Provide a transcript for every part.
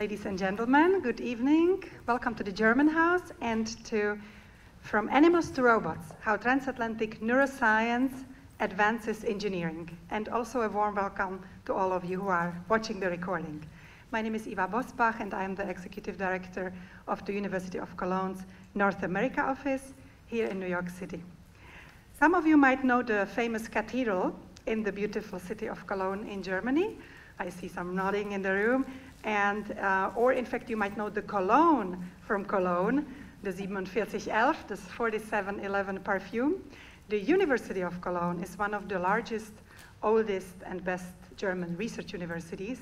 Ladies and gentlemen, good evening. Welcome to the German House and to From Animals to Robots, How Transatlantic Neuroscience Advances Engineering. And also a warm welcome to all of you who are watching the recording. My name is Eva Bosbach and I am the Executive Director of the University of Cologne's North America office here in New York City. Some of you might know the famous cathedral in the beautiful city of Cologne in Germany. I see some nodding in the room. And, or in fact, you might know the cologne from Cologne, the 4711, the 4711 perfume. The University of Cologne is one of the largest, oldest, and best German research universities.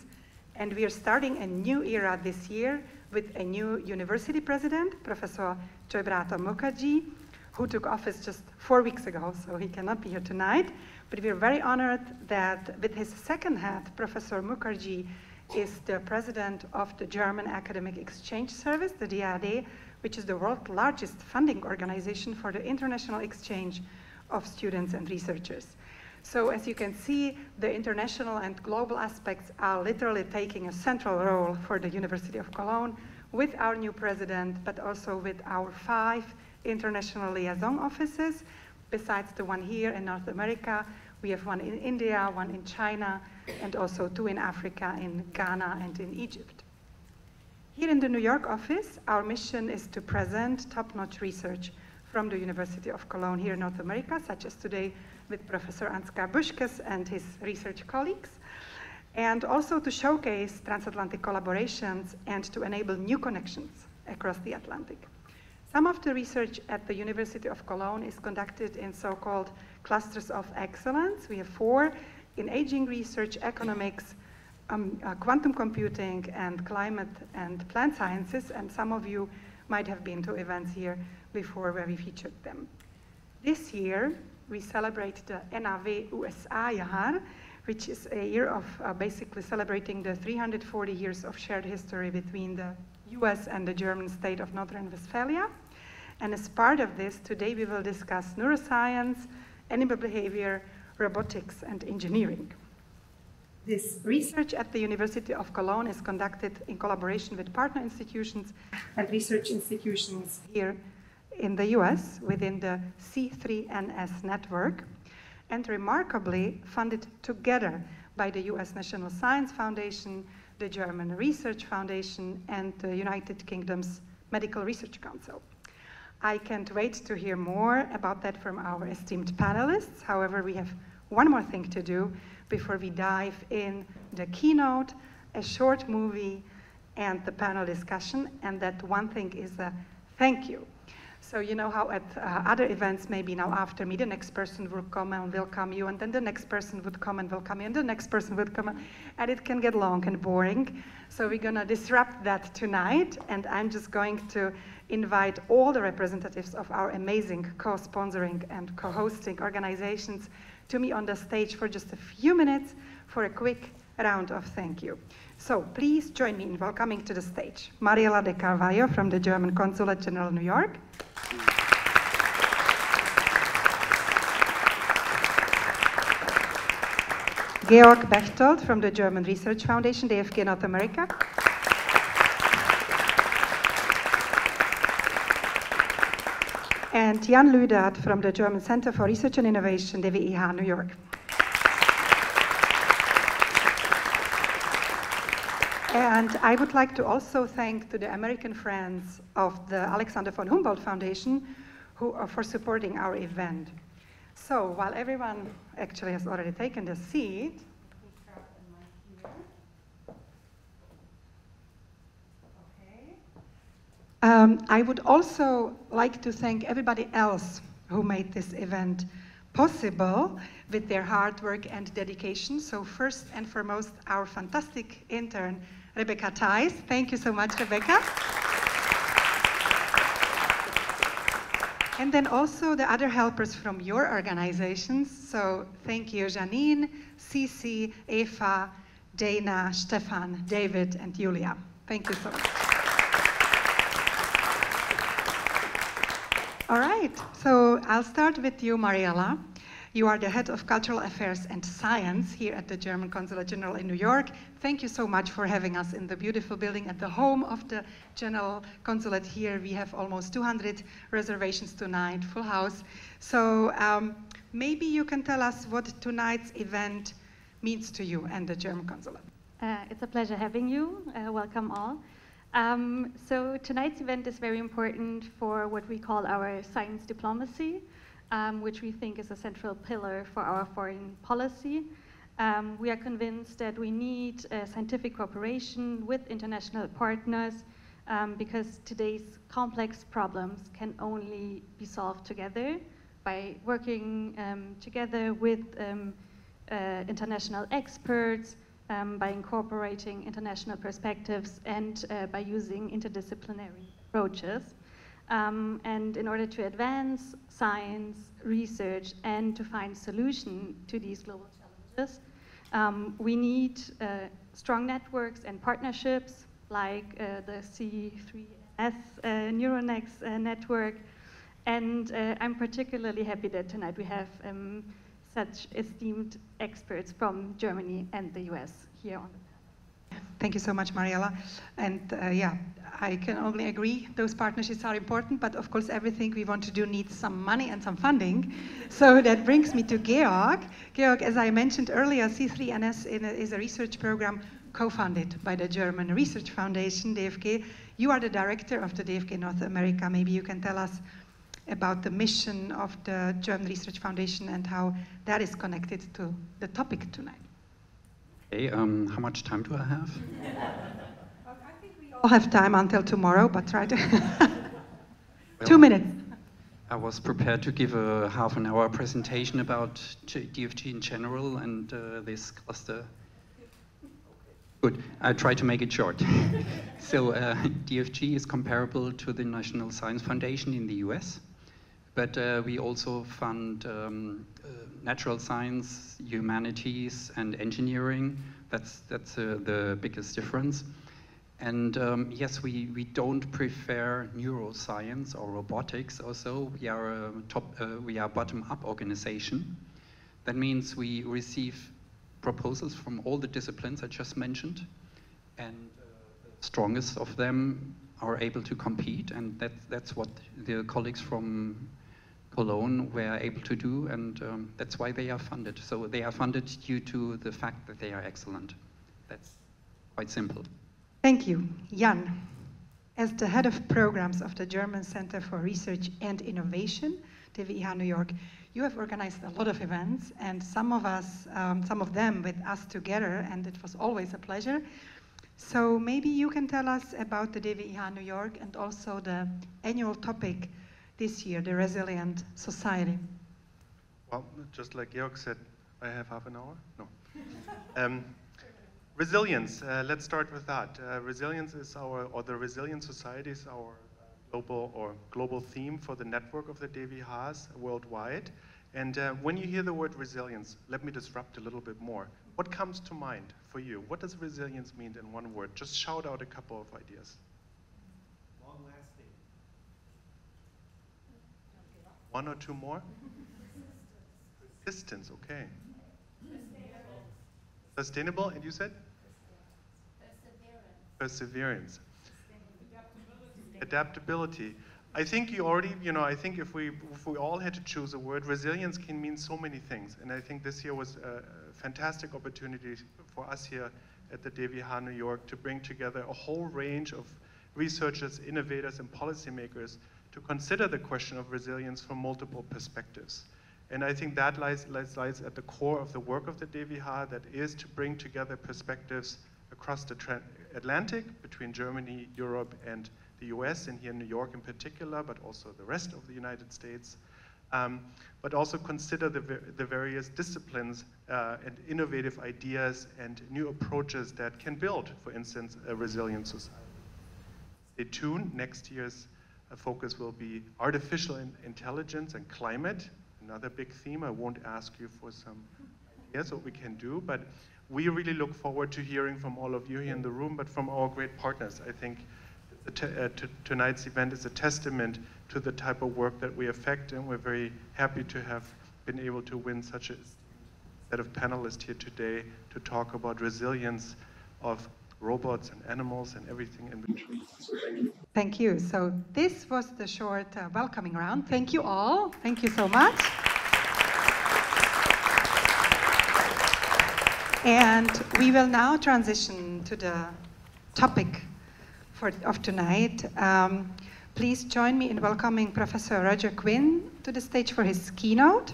And we are starting a new era this year with a new university president, Professor Joybrata Mukherjee, who took office just 4 weeks ago, so he cannot be here tonight. But we are very honored that with his second hat, Professor Mukherjee is the president of the German Academic Exchange Service, the DAAD, which is the world's largest funding organization for the international exchange of students and researchers. So as you can see, the international and global aspects are literally taking a central role for the University of Cologne with our new president, but also with our 5 international liaison offices. Besides the one here in North America, we have one in India, one in China, and also 2 in Africa, in Ghana and in Egypt. Here in the New York office, our mission is to present top-notch research from the University of Cologne here in North America, such as today with Professor Ansgar Büschges and his research colleagues, and also to showcase transatlantic collaborations and to enable new connections across the Atlantic. Some of the research at the University of Cologne is conducted in so-called clusters of excellence. We have 4 in aging research, economics, quantum computing, and climate and plant sciences, and some of you might have been to events here before where we featured them. This year, we celebrate the NRW-USA-Year, which is a year of basically celebrating the 340 years of shared history between the US and the German state of North Rhine-Westphalia. And as part of this, today we will discuss neuroscience, animal behavior, robotics, and engineering. This research at the University of Cologne is conducted in collaboration with partner institutions and research institutions here in the US within the C3NS network, and remarkably funded together by the US National Science Foundation, the German Research Foundation, and the United Kingdom's Medical Research Council. I can't wait to hear more about that from our esteemed panelists. However, we have one more thing to do before we dive in the keynote, a short movie, and the panel discussion. And that one thing is a thank you. So you know how at other events, maybe now after me, the next person will come and welcome you, and then the next person would come and welcome you, and the next person would come, and it can get long and boring. So we're gonna disrupt that tonight, and I'm just going to invite all the representatives of our amazing co-sponsoring and co-hosting organizations to me on the stage for just a few minutes for a quick round of thank you. So please join me in welcoming to the stage Mariela de Carvalho from the German Consulate General, New York. Georg Bechtold from the German Research Foundation, DFG North America. And Jan Lüdert from the German Center for Research and Innovation, DWIH, New York. And I would like to also thank to the American friends of the Alexander von Humboldt Foundation who are for supporting our event. So while everyone actually has already taken a seat, I would also like to thank everybody else who made this event possible with their hard work and dedication. So first and foremost, our fantastic intern, Rebecca Theis. Thank you so much, Rebecca. And then also the other helpers from your organizations. So thank you, Janine, Cici, Eva, Dana, Stefan, David, and Julia. Thank you so much. All right, so I'll start with you, Mariela. You are the head of Cultural Affairs and Science here at the German Consulate General in New York. Thank you so much for having us in the beautiful building at the home of the General Consulate here. We have almost 200 reservations tonight, full house. So maybe you can tell us what tonight's event means to you and the German Consulate. It's a pleasure having you. Welcome all. So tonight's event is very important for what we call our science diplomacy, which we think is a central pillar for our foreign policy. We are convinced that we need scientific cooperation with international partners because today's complex problems can only be solved together by working together with international experts, by incorporating international perspectives, and by using interdisciplinary approaches. And in order to advance science, research, and to find solutions to these global challenges, we need strong networks and partnerships like the C3S Neuronext network. And I'm particularly happy that tonight we have such esteemed experts from Germany and the US here on the panel. Thank you so much, Mariella. And yeah, I can only agree, those partnerships are important, but of course everything we want to do needs some money and some funding. So that brings me to Georg. Georg, as I mentioned earlier, C3NS is a research program co-funded by the German Research Foundation, DFG. You are the director of the DFG North America. Maybe you can tell us about the mission of the German Research Foundation and how that is connected to the topic tonight. Okay, how much time do I have? Well, I think we all have time until tomorrow, but try to... 2 minutes. I was prepared to give a half-an-hour presentation about DFG in general and this cluster. Good, I try to make it short. So DFG is comparable to the National Science Foundation in the US. But we also fund natural science, humanities, and engineering. That's the biggest difference. And yes, we don't prefer neuroscience or robotics or so. We are a bottom-up organization. That means we receive proposals from all the disciplines I just mentioned, and the strongest of them are able to compete, and that's what the colleagues from Cologne were able to do, and that's why they are funded. So they are funded due to the fact that they are excellent. That's quite simple. Thank you. Jan, as the head of programs of the German Center for Research and Innovation, DWIH New York, you have organized a lot of events, and some of them with us together, and it was always a pleasure. So maybe you can tell us about the DWIH New York and also the annual topic this year, the Resilient Society. Well, just like Georg said, I have half an hour? No. Resilience, let's start with that. Resilience is the Resilient Society is our global theme for the network of the DWIHs worldwide. And when you hear the word resilience, let me disrupt a little bit more. What comes to mind for you? What does resilience mean in one word? Just shout out a couple of ideas. Long-lasting. One or two more? Persistence, okay. Sustainable, and you said? Perseverance. Adaptability. I think you already, I think if we all had to choose a word, resilience can mean so many things. And I think this year was a fantastic opportunity for us here at the DWIH New York to bring together a whole range of researchers, innovators, and policymakers to consider the question of resilience from multiple perspectives. And I think that lies at the core of the work of the DWIH, that is to bring together perspectives across the Atlantic, between Germany, Europe, and the US, and here in New York in particular, but also the rest of the United States, but also consider the various disciplines and innovative ideas and new approaches that can build, for instance, a resilient society. Stay tuned. Next year's focus will be artificial intelligence and climate, another big theme. I won't ask you for some ideas what we can do, but we really look forward to hearing from all of you here in the room, but from our great partners. I think tonight's event is a testament to the type of work that we affect, and we're very happy to have been able to win such a set of panelists here today to talk about resilience of robots and animals and everything in between. Thank you. So this was the short welcoming round. Thank you all. Thank you so much. And we will now transition to the topic of tonight. Please join me in welcoming Professor Roger Quinn to the stage for his keynote.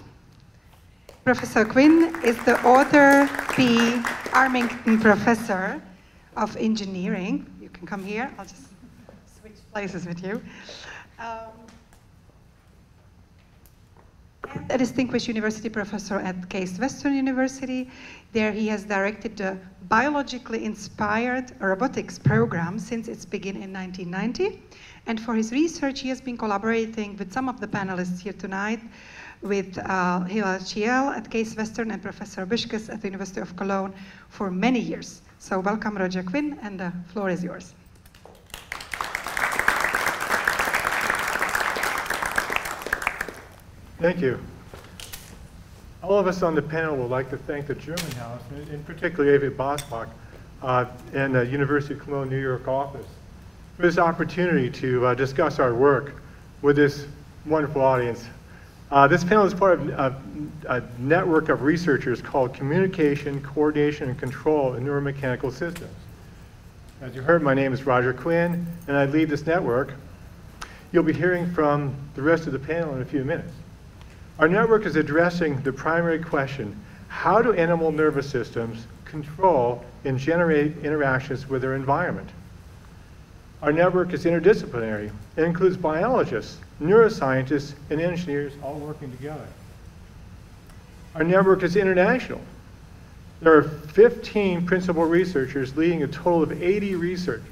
Professor Quinn is the Arthur P. Armington Professor of Engineering. You can come here. I'll just switch places with you. And a distinguished university professor at Case Western University. There he has directed the biologically inspired robotics program since its beginning in 1990. And for his research, he has been collaborating with some of the panelists here tonight, with Hilal Chiel at Case Western and Professor Büschges at the University of Cologne for many years. So welcome, Roger Quinn, and the floor is yours. Thank you. All of us on the panel would like to thank the German House, and in particular David Bosbach and the University of Cologne, New York office, for this opportunity to discuss our work with this wonderful audience. This panel is part of a network of researchers called Communication, Coordination, and Control in Neuromechanical Systems. As you heard, my name is Roger Quinn, and I lead this network. You'll be hearing from the rest of the panel in a few minutes. Our network is addressing the primary question: how do animal nervous systems control and generate interactions with their environment? Our network is interdisciplinary. It includes biologists, neuroscientists, and engineers all working together. Our network is international. There are 15 principal researchers leading a total of 80 researchers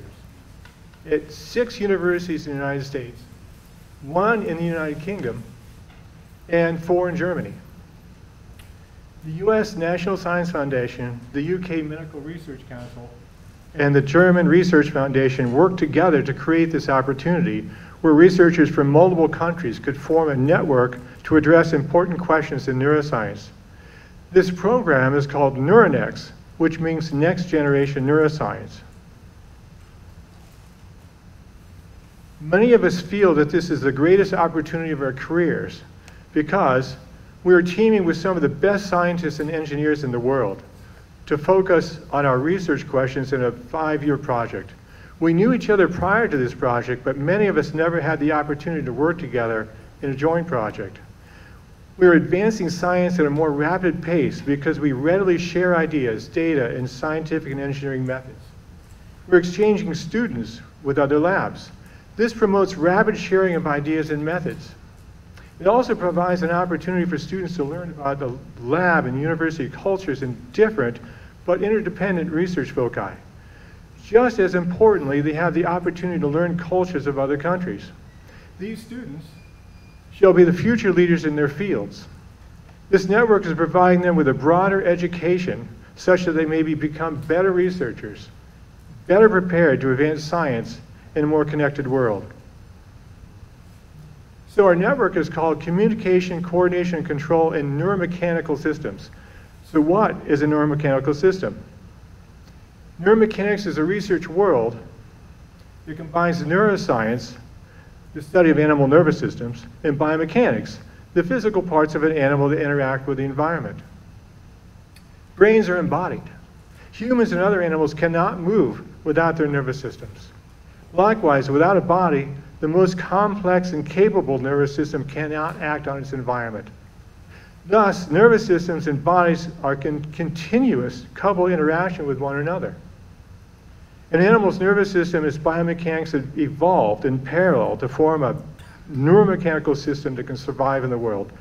at 6 universities in the United States, 1 in the United Kingdom, and 4 in Germany. The US National Science Foundation, the UK Medical Research Council, and the German Research Foundation worked together to create this opportunity where researchers from multiple countries could form a network to address important questions in neuroscience. This program is called NeuroNext, which means Next Generation Neuroscience. Many of us feel that this is the greatest opportunity of our careers because we are teaming with some of the best scientists and engineers in the world to focus on our research questions in a 5-year project. We knew each other prior to this project, but many of us never had the opportunity to work together in a joint project. We are advancing science at a more rapid pace because we readily share ideas, data, and scientific and engineering methods. We're exchanging students with other labs. This promotes rapid sharing of ideas and methods. It also provides an opportunity for students to learn about the lab and university cultures in different but interdependent research foci. Just as importantly, they have the opportunity to learn cultures of other countries. These students shall be the future leaders in their fields. This network is providing them with a broader education such that they may become better researchers, better prepared to advance science in a more connected world. So our network is called Communication, Coordination, and Control in Neuromechanical Systems. So what is a neuromechanical system? Neuromechanics is a research world that combines neuroscience, the study of animal nervous systems, and biomechanics, the physical parts of an animal that interact with the environment. Brains are embodied. Humans and other animals cannot move without their nervous systems. Likewise, without a body, the most complex and capable nervous system cannot act on its environment. Thus, nervous systems and bodies are in continuous coupled interaction with one another. An animal's nervous system is biomechanics that evolved in parallel to form a neuromechanical system that can survive in the world.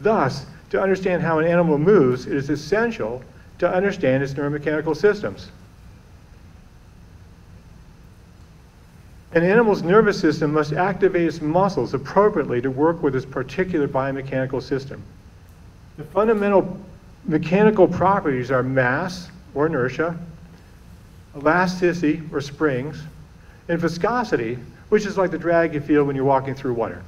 Thus, to understand how an animal moves, it is essential to understand its neuromechanical systems. An animal's nervous system must activate its muscles appropriately to work with its particular biomechanical system. The fundamental mechanical properties are mass, or inertia, elasticity, or springs, and viscosity, which is like the drag you feel when you're walking through water.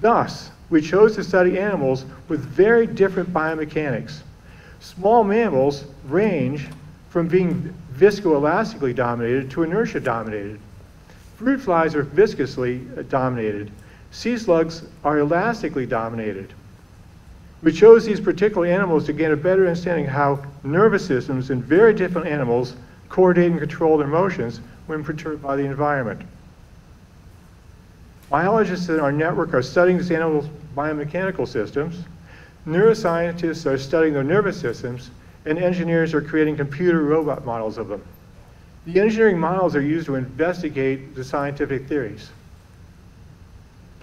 Thus, we chose to study animals with very different biomechanics. Small mammals range from being viscoelastically dominated to inertia dominated. Fruit flies are viscously dominated. Sea slugs are elastically dominated. We chose these particular animals to gain a better understanding how nervous systems in very different animals coordinate and control their motions when perturbed by the environment. Biologists in our network are studying these animals' biomechanical systems. Neuroscientists are studying their nervous systems, and engineers are creating computer robot models of them. The engineering models are used to investigate the scientific theories.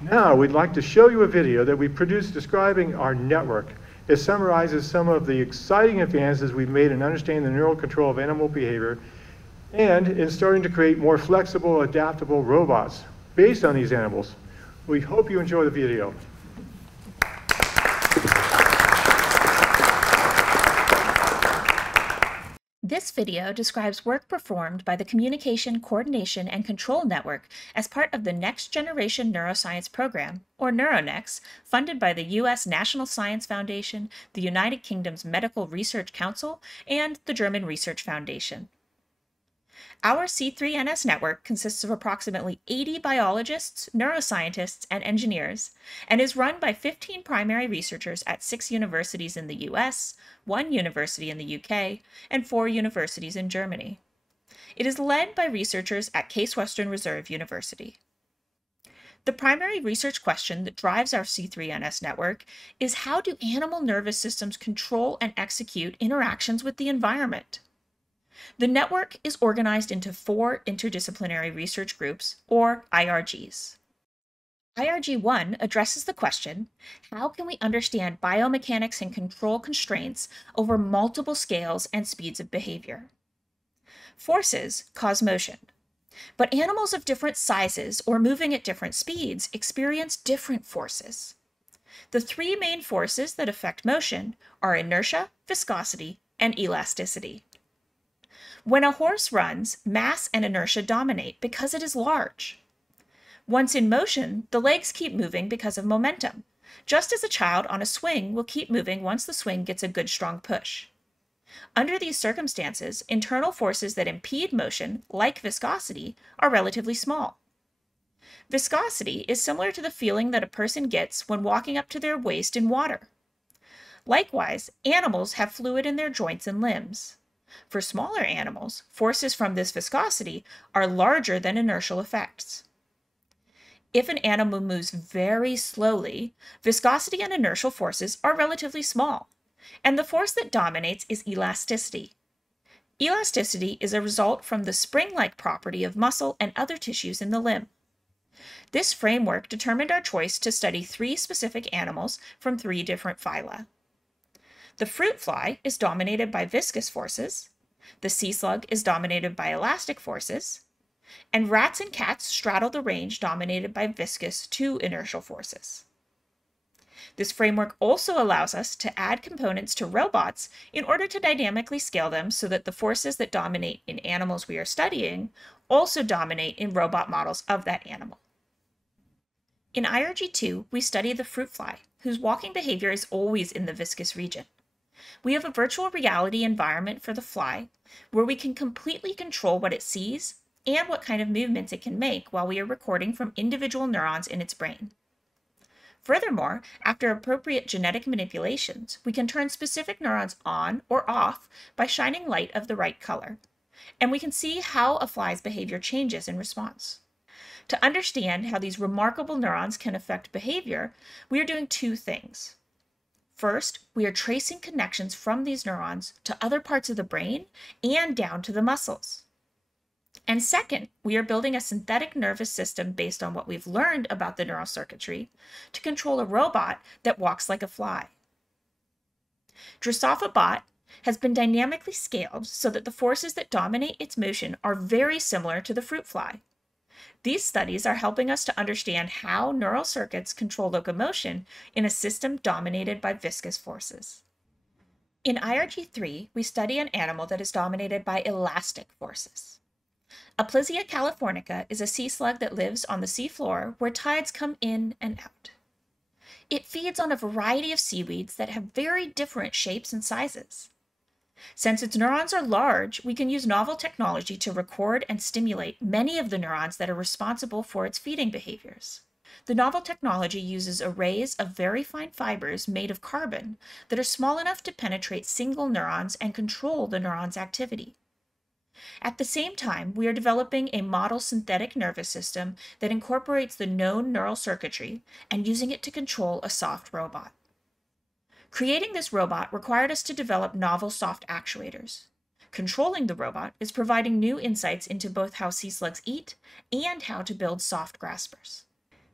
Now, we'd like to show you a video that we produced describing our network. It summarizes some of the exciting advances we've made in understanding the neural control of animal behavior and in starting to create more flexible, adaptable robots based on these animals. We hope you enjoy the video. This video describes work performed by the Communication, Coordination, and Control Network as part of the Next Generation Neuroscience Program, or NeuroNext, funded by the U.S. National Science Foundation, the United Kingdom's Medical Research Council, and the German Research Foundation. Our C3NS network consists of approximately 80 biologists, neuroscientists, and engineers, and is run by 15 primary researchers at 6 universities in the US, 1 university in the UK, and 4 universities in Germany. It is led by researchers at Case Western Reserve University. The primary research question that drives our C3NS network is how do animal nervous systems control and execute interactions with the environment? The network is organized into 4 interdisciplinary research groups, or IRGs. IRG 1 addresses the question, how can we understand biomechanics and control constraints over multiple scales and speeds of behavior? Forces cause motion, but animals of different sizes or moving at different speeds experience different forces. The 3 main forces that affect motion are inertia, viscosity, and elasticity. When a horse runs, mass and inertia dominate because it is large. Once in motion, the legs keep moving because of momentum, just as a child on a swing will keep moving once the swing gets a good strong push. Under these circumstances, internal forces that impede motion, like viscosity, are relatively small. Viscosity is similar to the feeling that a person gets when walking up to their waist in water. Likewise, animals have fluid in their joints and limbs. For smaller animals, forces from this viscosity are larger than inertial effects. If an animal moves very slowly, viscosity and inertial forces are relatively small, and the force that dominates is elasticity. Elasticity is a result from the spring-like property of muscle and other tissues in the limb. This framework determined our choice to study 3 specific animals from 3 different phyla. The fruit fly is dominated by viscous forces, the sea slug is dominated by elastic forces, and rats and cats straddle the range dominated by viscous to inertial forces. This framework also allows us to add components to robots in order to dynamically scale them so that the forces that dominate in animals we are studying also dominate in robot models of that animal. In IRG2, we study the fruit fly, whose walking behavior is always in the viscous region. We have a virtual reality environment for the fly, where we can completely control what it sees and what kind of movements it can make while we are recording from individual neurons in its brain. Furthermore, after appropriate genetic manipulations, we can turn specific neurons on or off by shining light of the right color, and we can see how a fly's behavior changes in response. To understand how these remarkable neurons can affect behavior, we are doing 2 things. First, we are tracing connections from these neurons to other parts of the brain and down to the muscles. And second, we are building a synthetic nervous system based on what we've learned about the neural circuitry to control a robot that walks like a fly. Drosophila bot has been dynamically scaled so that the forces that dominate its motion are very similar to the fruit fly. These studies are helping us to understand how neural circuits control locomotion in a system dominated by viscous forces. In IRG3, we study an animal that is dominated by elastic forces. Aplysia californica is a sea slug that lives on the sea floor where tides come in and out. It feeds on a variety of seaweeds that have very different shapes and sizes. Since its neurons are large, we can use novel technology to record and stimulate many of the neurons that are responsible for its feeding behaviors. The novel technology uses arrays of very fine fibers made of carbon that are small enough to penetrate single neurons and control the neuron's activity. At the same time, we are developing a model synthetic nervous system that incorporates the known neural circuitry and using it to control a soft robot. Creating this robot required us to develop novel soft actuators. Controlling the robot is providing new insights into both how sea slugs eat and how to build soft graspers.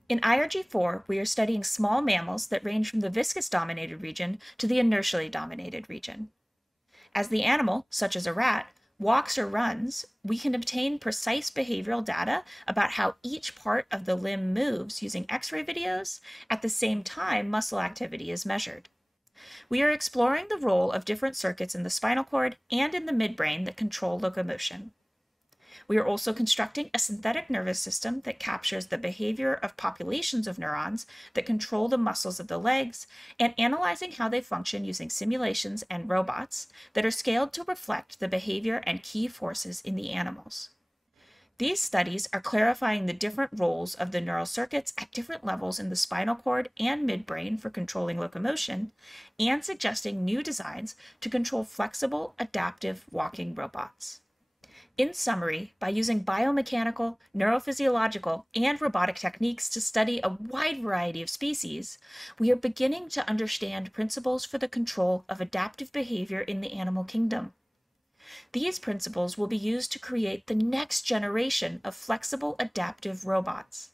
In IRG4, we are studying small mammals that range from the viscous-dominated region to the inertially dominated region. As the animal, such as a rat, walks or runs, we can obtain precise behavioral data about how each part of the limb moves using X-ray videos. At the same time, muscle activity is measured. We are exploring the role of different circuits in the spinal cord and in the midbrain that control locomotion. We are also constructing a synthetic nervous system that captures the behavior of populations of neurons that control the muscles of the legs and analyzing how they function using simulations and robots that are scaled to reflect the behavior and key forces in the animals. These studies are clarifying the different roles of the neural circuits at different levels in the spinal cord and midbrain for controlling locomotion and suggesting new designs to control flexible, adaptive walking robots. In summary, by using biomechanical, neurophysiological, and robotic techniques to study a wide variety of species, we are beginning to understand principles for the control of adaptive behavior in the animal kingdom. These principles will be used to create the next generation of flexible, adaptive robots.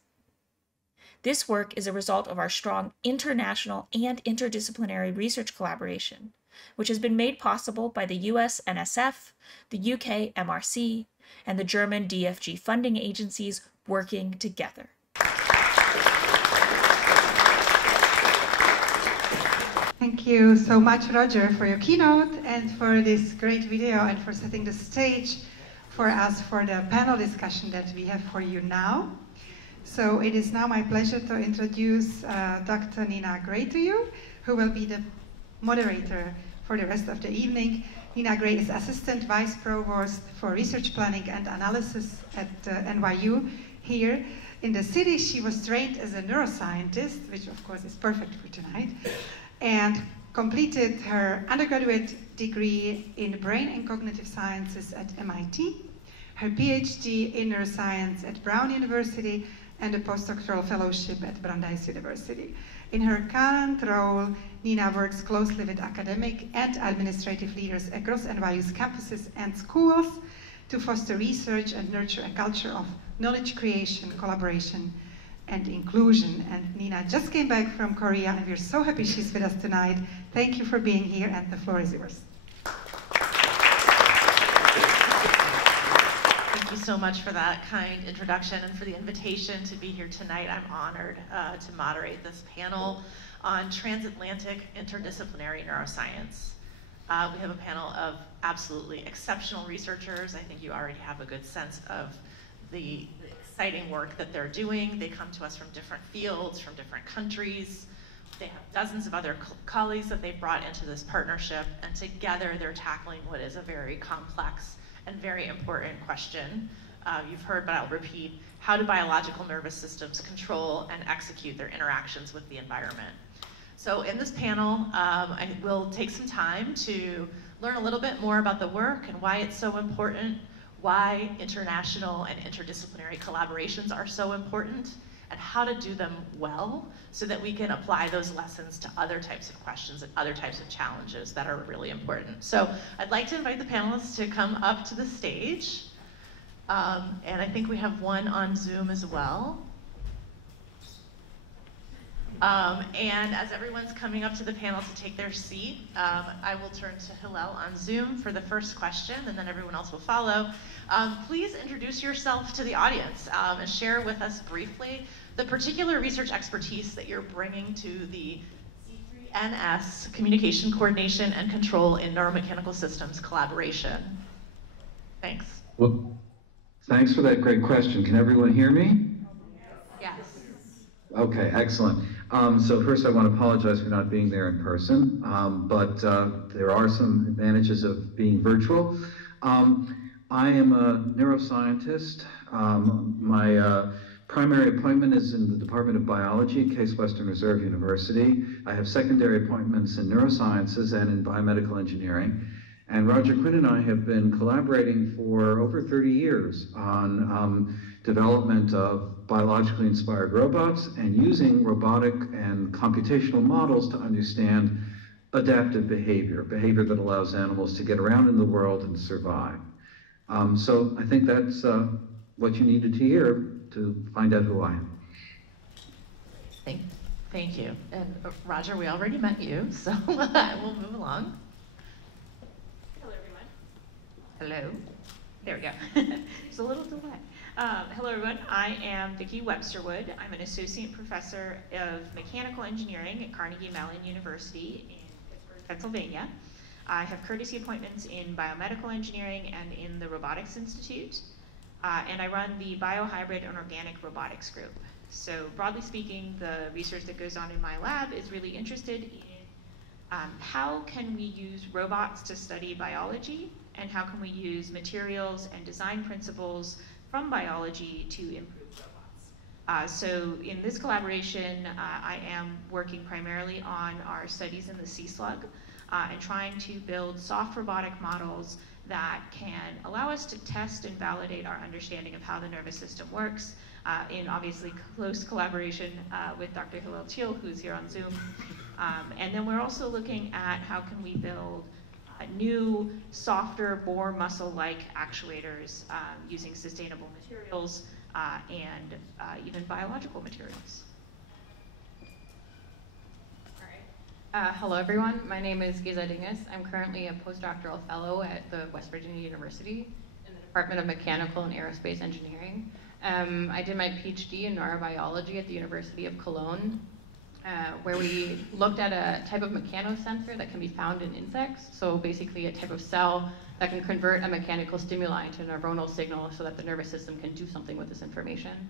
This work is a result of our strong international and interdisciplinary research collaboration, which has been made possible by the US NSF, the UK MRC, and the German DFG funding agencies working together. Thank you so much, Roger, for your keynote and for this great video and for setting the stage for us for the panel discussion that we have for you now. So it is now my pleasure to introduce Dr. Nina Gray to you, who will be the moderator for the rest of the evening. Nina Gray is Assistant Vice Provost for Research Planning and Analysis at NYU here in the city. She was trained as a neuroscientist, which of course is perfect for tonight, and completed her undergraduate degree in brain and cognitive sciences at MIT, her PhD in neuroscience at Brown University, and a postdoctoral fellowship at Brandeis University. In her current role, Nina works closely with academic and administrative leaders across NYU's campuses and schools to foster research and nurture a culture of knowledge creation, collaboration, and inclusion. And Nina just came back from Korea, and we're so happy she's with us tonight. Thank you for being here, and the floor is yours. Thank you so much for that kind introduction and for the invitation to be here tonight. I'm honored to moderate this panel on transatlantic interdisciplinary neuroscience. We have a panel of absolutely exceptional researchers. I think you already have a good sense of the exciting work that they're doing. They come to us from different fields, from different countries. They have dozens of other colleagues that they've brought into this partnership, and together they're tackling what is a very complex and very important question. You've heard, but I'll repeat: how do biological nervous systems control and execute their interactions with the environment? So in this panel, I will take some time to learn a little bit more about the work and why it's so important, why international and interdisciplinary collaborations are so important, and how to do them well so that we can apply those lessons to other types of questions and other types of challenges that are really important. So I'd like to invite the panelists to come up to the stage. And I think we have one on Zoom as well. And as everyone's coming up to the panel to take their seat, I will turn to Hillel on Zoom for the first question, and then everyone else will follow. Please introduce yourself to the audience and share with us briefly the particular research expertise that you're bringing to the C3NS Communication, Coordination, and Control in Neuromechanical Systems collaboration. Thanks. Well, thanks for that great question. Can everyone hear me? Yes. Okay, excellent. So first I want to apologize for not being there in person, but there are some advantages of being virtual. I am a neuroscientist. My primary appointment is in the Department of Biology at Case Western Reserve University. I have secondary appointments in neurosciences and in biomedical engineering. And Roger Quinn and I have been collaborating for over 30 years on development of biologically inspired robots and using robotic and computational models to understand adaptive behavior, behavior that allows animals to get around in the world and survive. So I think that's what you needed to hear to find out who I am. Thank you. And Roger, we already met you, so we'll move along. Hello, everyone. Hello. There we go. There's a little delay. Hello, everyone. I am Vicki Websterwood. I'm an associate professor of mechanical engineering at Carnegie Mellon University in Pittsburgh, Pennsylvania. I have courtesy appointments in biomedical engineering and in the Robotics Institute. And I run the Biohybrid and Organic Robotics Group. So broadly speaking, the research that goes on in my lab is really interested in how can we use robots to study biology, and how can we use materials and design principles from biology to improve robots. So in this collaboration, I am working primarily on our studies in the sea slug and trying to build soft robotic models that can allow us to test and validate our understanding of how the nervous system works in obviously close collaboration with Dr. Hillel Thiel, who's here on Zoom. And then we're also looking at how can we build new, softer, more muscle-like actuators using sustainable materials and even biological materials. Hello, everyone. My name is Giza Dinges. I'm currently a postdoctoral fellow at the West Virginia University in the Department of Mechanical and Aerospace Engineering. I did my PhD in neurobiology at the University of Cologne, where we looked at a type of mechanosensor that can be found in insects. So basically a type of cell that can convert a mechanical stimuli into a neuronal signal so that the nervous system can do something with this information.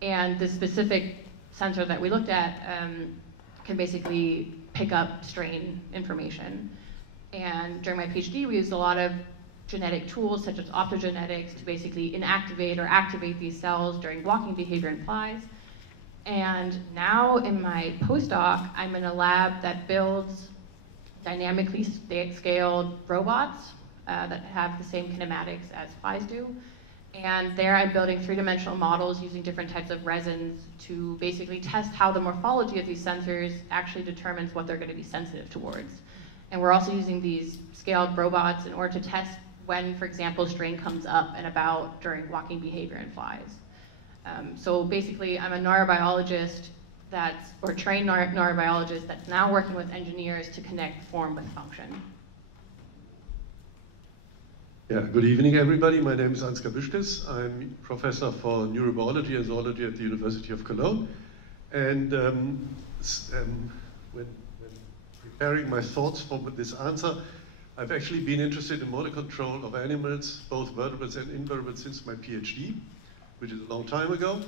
And the specific sensor that we looked at can basically pick up strain information. And during my PhD, we used a lot of genetic tools such as optogenetics to basically inactivate or activate these cells during walking behavior in flies. And now in my postdoc, I'm in a lab that builds dynamically scaled robots that have the same kinematics as flies do. And there I'm building three-dimensional models using different types of resins to basically test how the morphology of these sensors actually determines what they're going to be sensitive towards. And we're also using these scaled robots in order to test when, for example, strain comes up and about during walking behavior in flies. So basically, I'm a neurobiologist or trained neurobiologist that's now working with engineers to connect form with function. Yeah, good evening, everybody. My name is Ansgar Büschges. I'm professor for neurobiology and zoology at the University of Cologne. And when preparing my thoughts for this answer, I've actually been interested in motor control of animals, both vertebrates and invertebrates, since my PhD, which is a long time ago.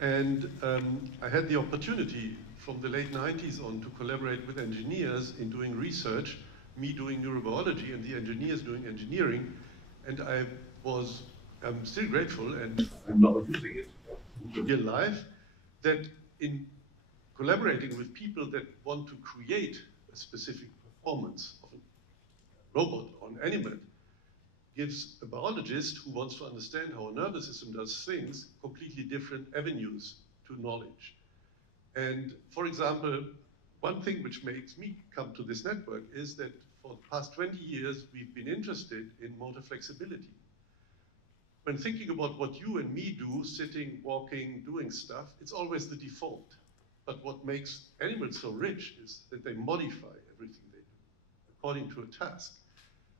And I had the opportunity from the late 90s on to collaborate with engineers in doing research, me doing neurobiology and the engineers doing engineering. And I'm still grateful, and I'm not losing it in real life, that in collaborating with people that want to create a specific performance of a robot or an animal gives a biologist who wants to understand how a nervous system does things completely different avenues to knowledge. And for example, one thing which makes me come to this network is that for the past 20 years, we've been interested in motor flexibility. When thinking about what you and me do, sitting, walking, doing stuff, it's always the default. But what makes animals so rich is that they modify everything they do according to a task.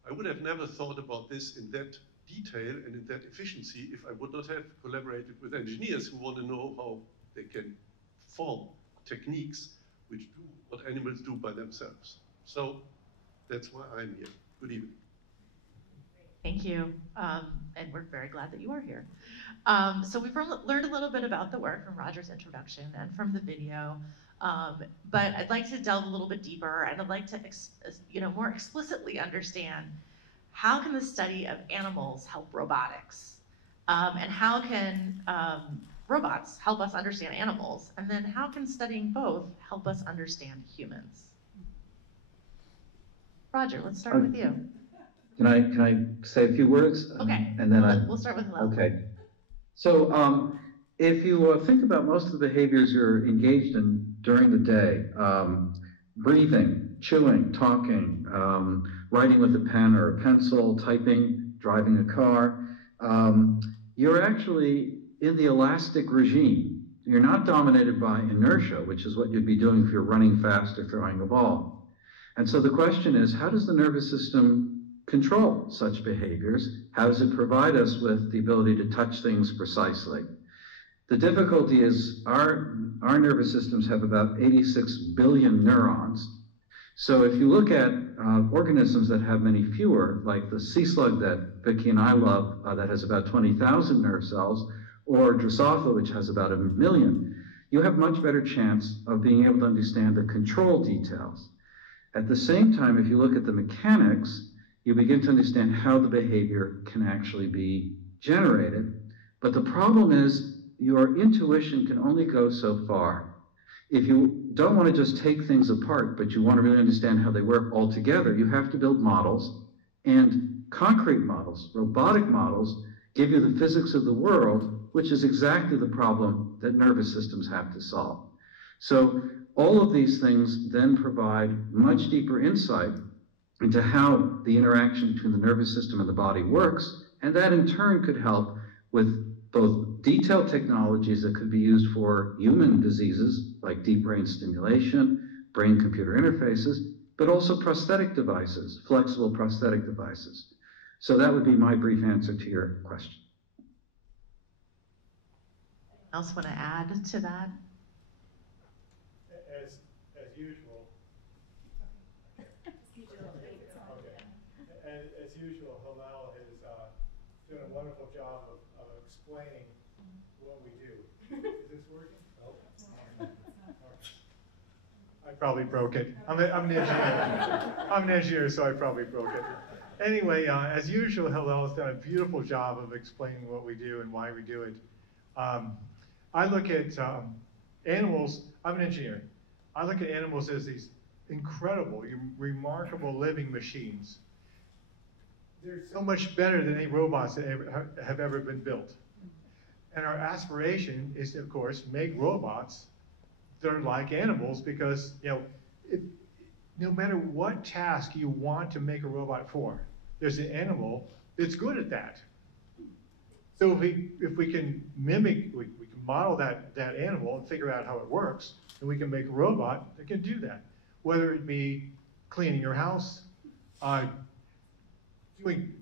I would have never thought about this in that detail and in that efficiency if I would not have collaborated with engineers who want to know how they can form techniques which do what animals do by themselves. So that's why I'm here. Good evening. Thank you, and we're very glad that you are here. So we've learned a little bit about the work from Roger's introduction and from the video. But I'd like to delve a little bit deeper, and I'd like to more explicitly understand how can the study of animals help robotics? And how can robots help us understand animals? And then how can studying both help us understand humans? Roger, let's start with you. Can I say a few words? Okay, and then we'll start with Hillel. Okay. So if you think about most of the behaviors you're engaged in during the day, breathing, chewing, talking, writing with a pen or a pencil, typing, driving a car, you're actually in the elastic regime. You're not dominated by inertia, which is what you'd be doing if you're running fast or throwing a ball. And so the question is, how does the nervous system control such behaviors? How does it provide us with the ability to touch things precisely? The difficulty is our nervous systems have about 86 billion neurons. So if you look at organisms that have many fewer, like the sea slug that Vicky and I love, that has about 20,000 nerve cells, or Drosophila, which has about 1 million, you have much better chance of being able to understand the control details. At the same time, if you look at the mechanics, you begin to understand how the behavior can actually be generated. But the problem is your intuition can only go so far. If you don't want to just take things apart, but you want to really understand how they work all together, you have to build models. And concrete models, robotic models, give you the physics of the world, which is exactly the problem that nervous systems have to solve. So all of these things then provide much deeper insight into how the interaction between the nervous system and the body works, and that in turn could help with both detailed technologies that could be used for human diseases, like deep brain stimulation, brain-computer interfaces, but also prosthetic devices, flexible prosthetic devices. So that would be my brief answer to your question. Else want to add to that? As usual. As usual, Hillel has done a wonderful job of explaining what we do. Is this working? Oh. I probably broke it. I'm an engineer. I'm an engineer, so I probably broke it. Anyway, as usual, Hillel has done a beautiful job of explaining what we do and why we do it. I look at animals. I'm an engineer. I look at animals as these incredible, remarkable living machines. They're so much better than any robots that have ever been built. And our aspiration is to, of course, make robots that are like animals, because no matter what task you want to make a robot for, there's an animal that's good at that. So if we can mimic, we can model that animal and figure out how it works, and we can make a robot that can do that. Whether it be cleaning your house, doing,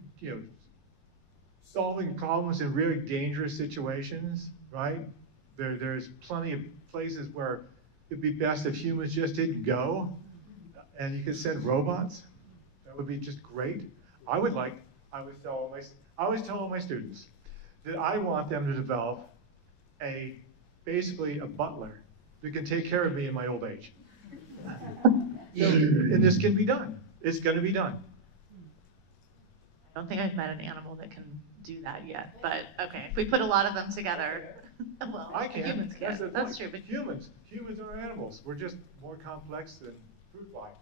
solving problems in really dangerous situations, right? There's plenty of places where it'd be best if humans just didn't go, and you could send robots. That would be just great. I always tell all my students that I want them to develop basically a butler who can take care of me in my old age. And this can be done. It's going to be done. I don't think I've met an animal that can do that yet, but okay, if we put a lot of them together, well, I can. Humans can. That's true. But Humans are animals. We're just more complex than fruit flies.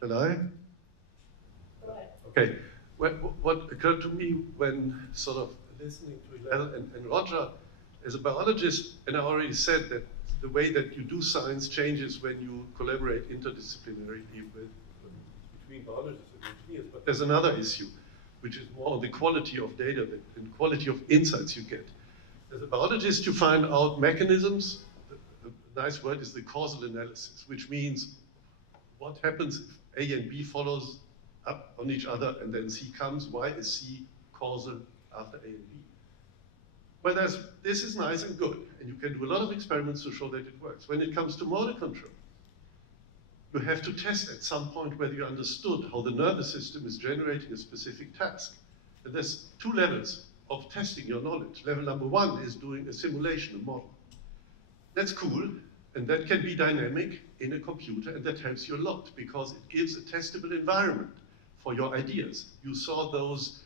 Shall I? Okay. What occurred to me when sort of listening to Hillel and Roger, as a biologist, and I already said that the way that you do science changes when you collaborate interdisciplinarily between biologists and engineers. But there's another issue, which is more on the quality of data and quality of insights you get. As a biologist, you find out mechanisms. The nice word is the causal analysis, which means what happens if A and B follows up on each other and then C comes. Why is C causal after A and B? Well, this is nice and good, and you can do a lot of experiments to show that it works. When it comes to motor control, you have to test at some point whether you understood how the nervous system is generating a specific task. And there's two levels of testing your knowledge. Level number one is doing a simulation, a model. That's cool, and that can be dynamic in a computer, and that helps you a lot because it gives a testable environment for your ideas. You saw those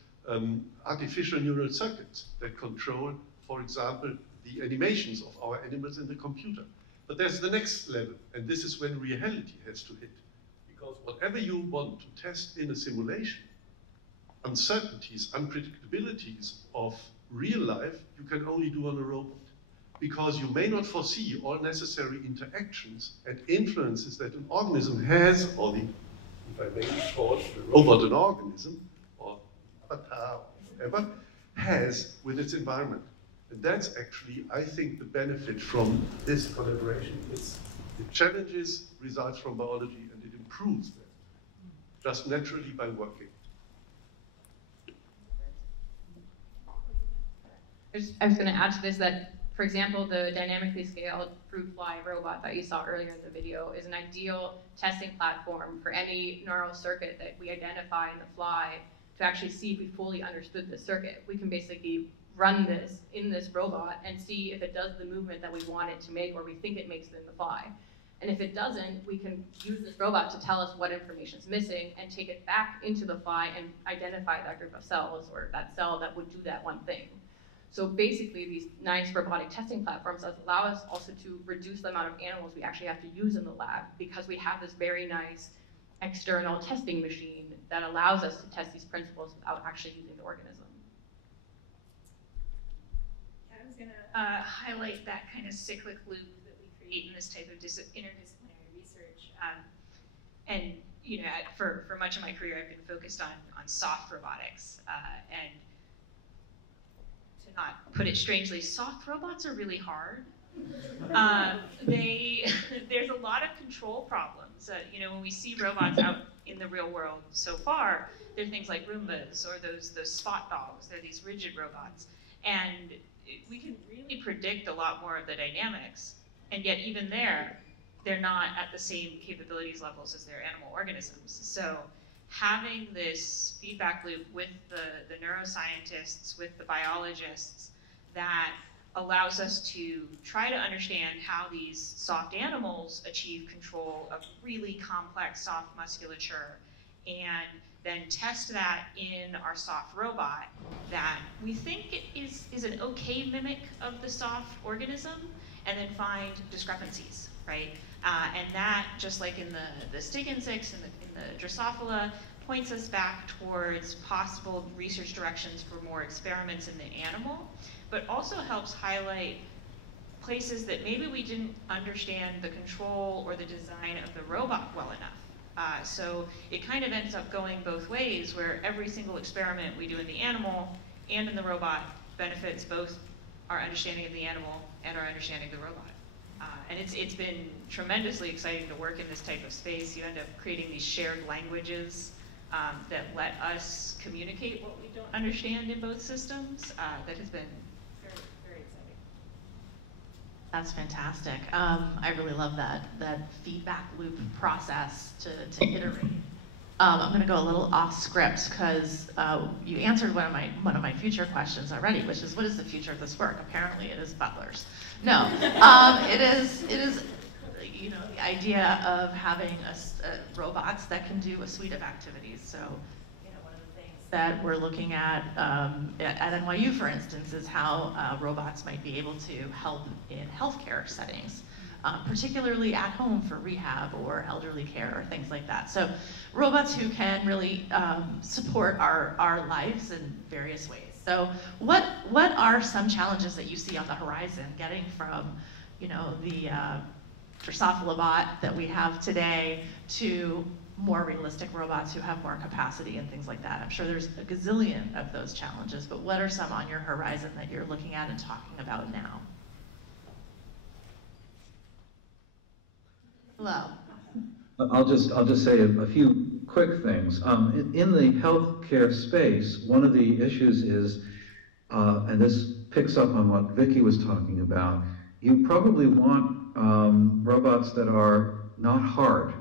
artificial neural circuits that control, for example, the animations of our animals in the computer. But there's the next level, and this is when reality has to hit. Because whatever you want to test in a simulation, uncertainties, unpredictabilities of real life, you can only do on a robot. Because you may not foresee all necessary interactions and influences that an organism has, or the, if I may call the robot an organism, or avatar, or whatever, has with its environment. And that's actually, I think, the benefit from this collaboration. It challenges results from biology and it improves them, just naturally by working. I was going to add to this that, for example, the dynamically scaled fruit fly robot that you saw earlier in the video is an ideal testing platform for any neural circuit that we identify in the fly to actually see if we fully understood the circuit. We can basically run this in this robot and see if it does the movement that we want it to make or we think it makes it in the fly. And if it doesn't, we can use this robot to tell us what information is missing and take it back into the fly and identify that group of cells or that cell that would do that one thing. So basically, these nice robotic testing platforms allow us also to reduce the amount of animals we actually have to use in the lab because we have this very nice external testing machine that allows us to test these principles without actually using the organism. I was going to highlight that kind of cyclic loop that we create in this type of interdisciplinary research. And you know, for much of my career, I've been focused on soft robotics and not put it strangely, soft robots are really hard. There's a lot of control problems. You know, when we see robots out in the real world so far, they're things like Roombas or those spot dogs. They're these rigid robots. And we can really predict a lot more of the dynamics. And yet even there, they're not at the same capabilities levels as their animal organisms. So having this feedback loop with the neuroscientists, with the biologists, that allows us to try to understand how these soft animals achieve control of really complex soft musculature, and then test that in our soft robot that we think is an okay mimic of the soft organism, and then find discrepancies, right? And that, just like in the stick insects and in the Drosophila, points us back towards possible research directions for more experiments in the animal, but also helps highlight places that maybe we didn't understand the control or the design of the robot well enough. So it kind of ends up going both ways, where every single experiment we do in the animal and in the robot benefits both our understanding of the animal and our understanding of the robot. And it's been tremendously exciting to work in this type of space. You end up creating these shared languages that let us communicate what we don't understand in both systems. That has been very, very exciting. That's fantastic. I really love that feedback loop process to iterate. I'm going to go a little off script because you answered one of my future questions already, which is, what is the future of this work? Apparently, it is butlers. No, it is you know, the idea of having robots that can do a suite of activities. So, you know, one of the things that we're looking at NYU, for instance, is how robots might be able to help in healthcare settings. Particularly at home for rehab or elderly care or things like that. So robots who can really support our lives in various ways. So what are some challenges that you see on the horizon, getting from, you know, the Drosophila bot that we have today to more realistic robots who have more capacity and things like that? I'm sure there's a gazillion of those challenges, but what are some on your horizon that you're looking at and talking about now? Hello. I'll just say a few quick things. In the healthcare space, one of the issues is, and this picks up on what Vicki was talking about, you probably want robots that are not hard.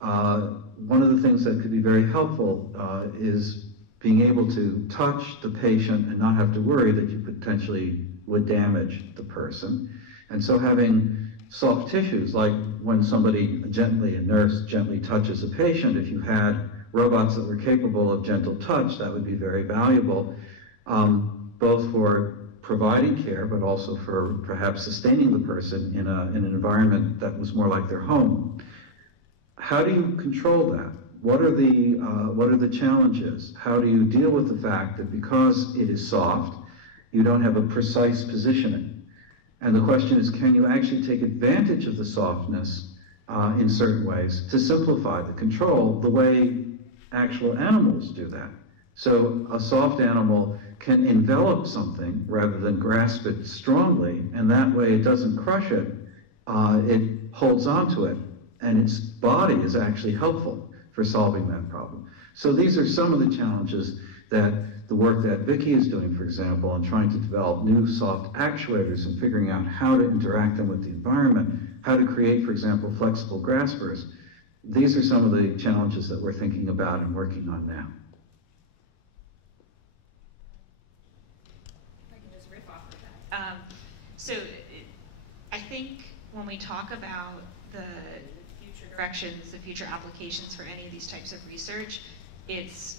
One of the things that could be very helpful is being able to touch the patient and not have to worry that you potentially would damage the person. And so having soft tissues, like when somebody gently, a nurse gently touches a patient, if you had robots that were capable of gentle touch, that would be very valuable, both for providing care, but also for perhaps sustaining the person in an environment that was more like their home. How do you control that? What are the challenges? How do you deal with the fact that because it is soft, you don't have a precise positioning? And the question is, can you actually take advantage of the softness in certain ways to simplify the control the way actual animals do that? So a soft animal can envelop something rather than grasp it strongly, and that way it doesn't crush it, it holds onto it, and its body is actually helpful for solving that problem. So these are some of the challenges that the work that Vicky is doing, for example, in trying to develop new soft actuators and figuring out how to interact them with the environment, how to create, for example, flexible graspers. These are some of the challenges that we're thinking about and working on now. I can just riff off of that. So I think when we talk about the future directions, the future applications for any of these types of research, it's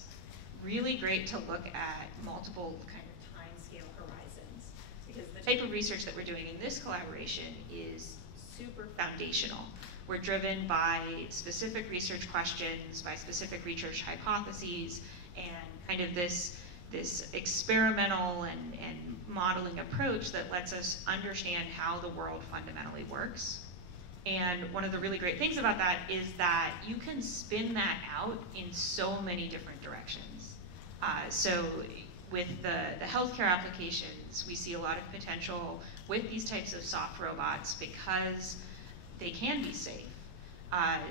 really great to look at multiple kind of time scale horizons, because the type of research that we're doing in this collaboration is super foundational. We're driven by specific research questions, by specific research hypotheses, and kind of this experimental and modeling approach that lets us understand how the world fundamentally works. And one of the really great things about that is that you can spin that out in so many different directions. So with the healthcare applications, we see a lot of potential with these types of soft robots because they can be safe.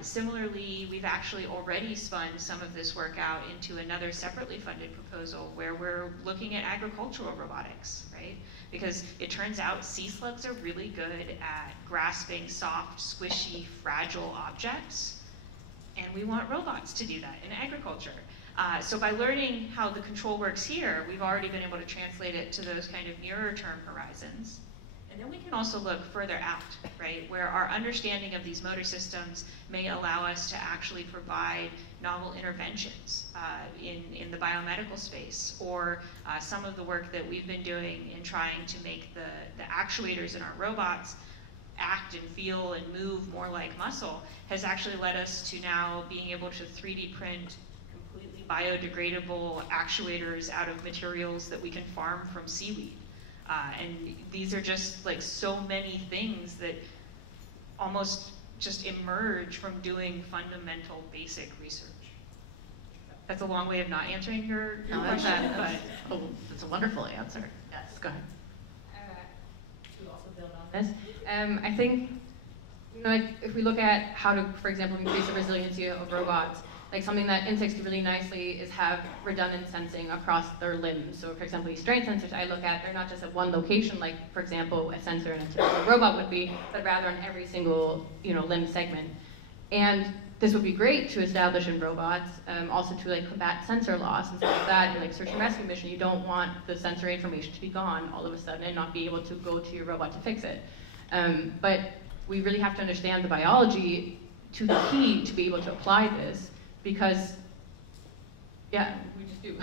Similarly, we've actually already spun some of this work out into another separately funded proposal where we're looking at agricultural robotics, right? Because it turns out sea slugs are really good at grasping soft, squishy, fragile objects, and we want robots to do that in agriculture. So by learning how the control works here, we've already been able to translate it to those kind of nearer term horizons. And then we can also look further out, right, where our understanding of these motor systems may allow us to actually provide novel interventions in the biomedical space, or some of the work that we've been doing in trying to make the actuators in our robots act and feel and move more like muscle has actually led us to now being able to 3D print completely biodegradable actuators out of materials that we can farm from seaweed. And these are just like so many things that almost just emerge from doing fundamental basic research. That's a long way of not answering your question, but it's a wonderful answer. Yes, go ahead. To also build on this, I think, you know, like if we look at how to, for example, increase the resiliency of robots, like something that insects do really nicely is have redundant sensing across their limbs. So for example, these strength sensors I look at, they're not just at one location, like for example, a sensor in a typical robot would be, but rather on every single, you know, limb segment. And this would be great to establish in robots, also to like combat sensor loss and stuff like that. In like search and rescue mission, you don't want the sensory information to be gone all of a sudden and not be able to go to your robot to fix it. But we really have to understand the biology to the key to be able to apply this. Because, yeah, we just do.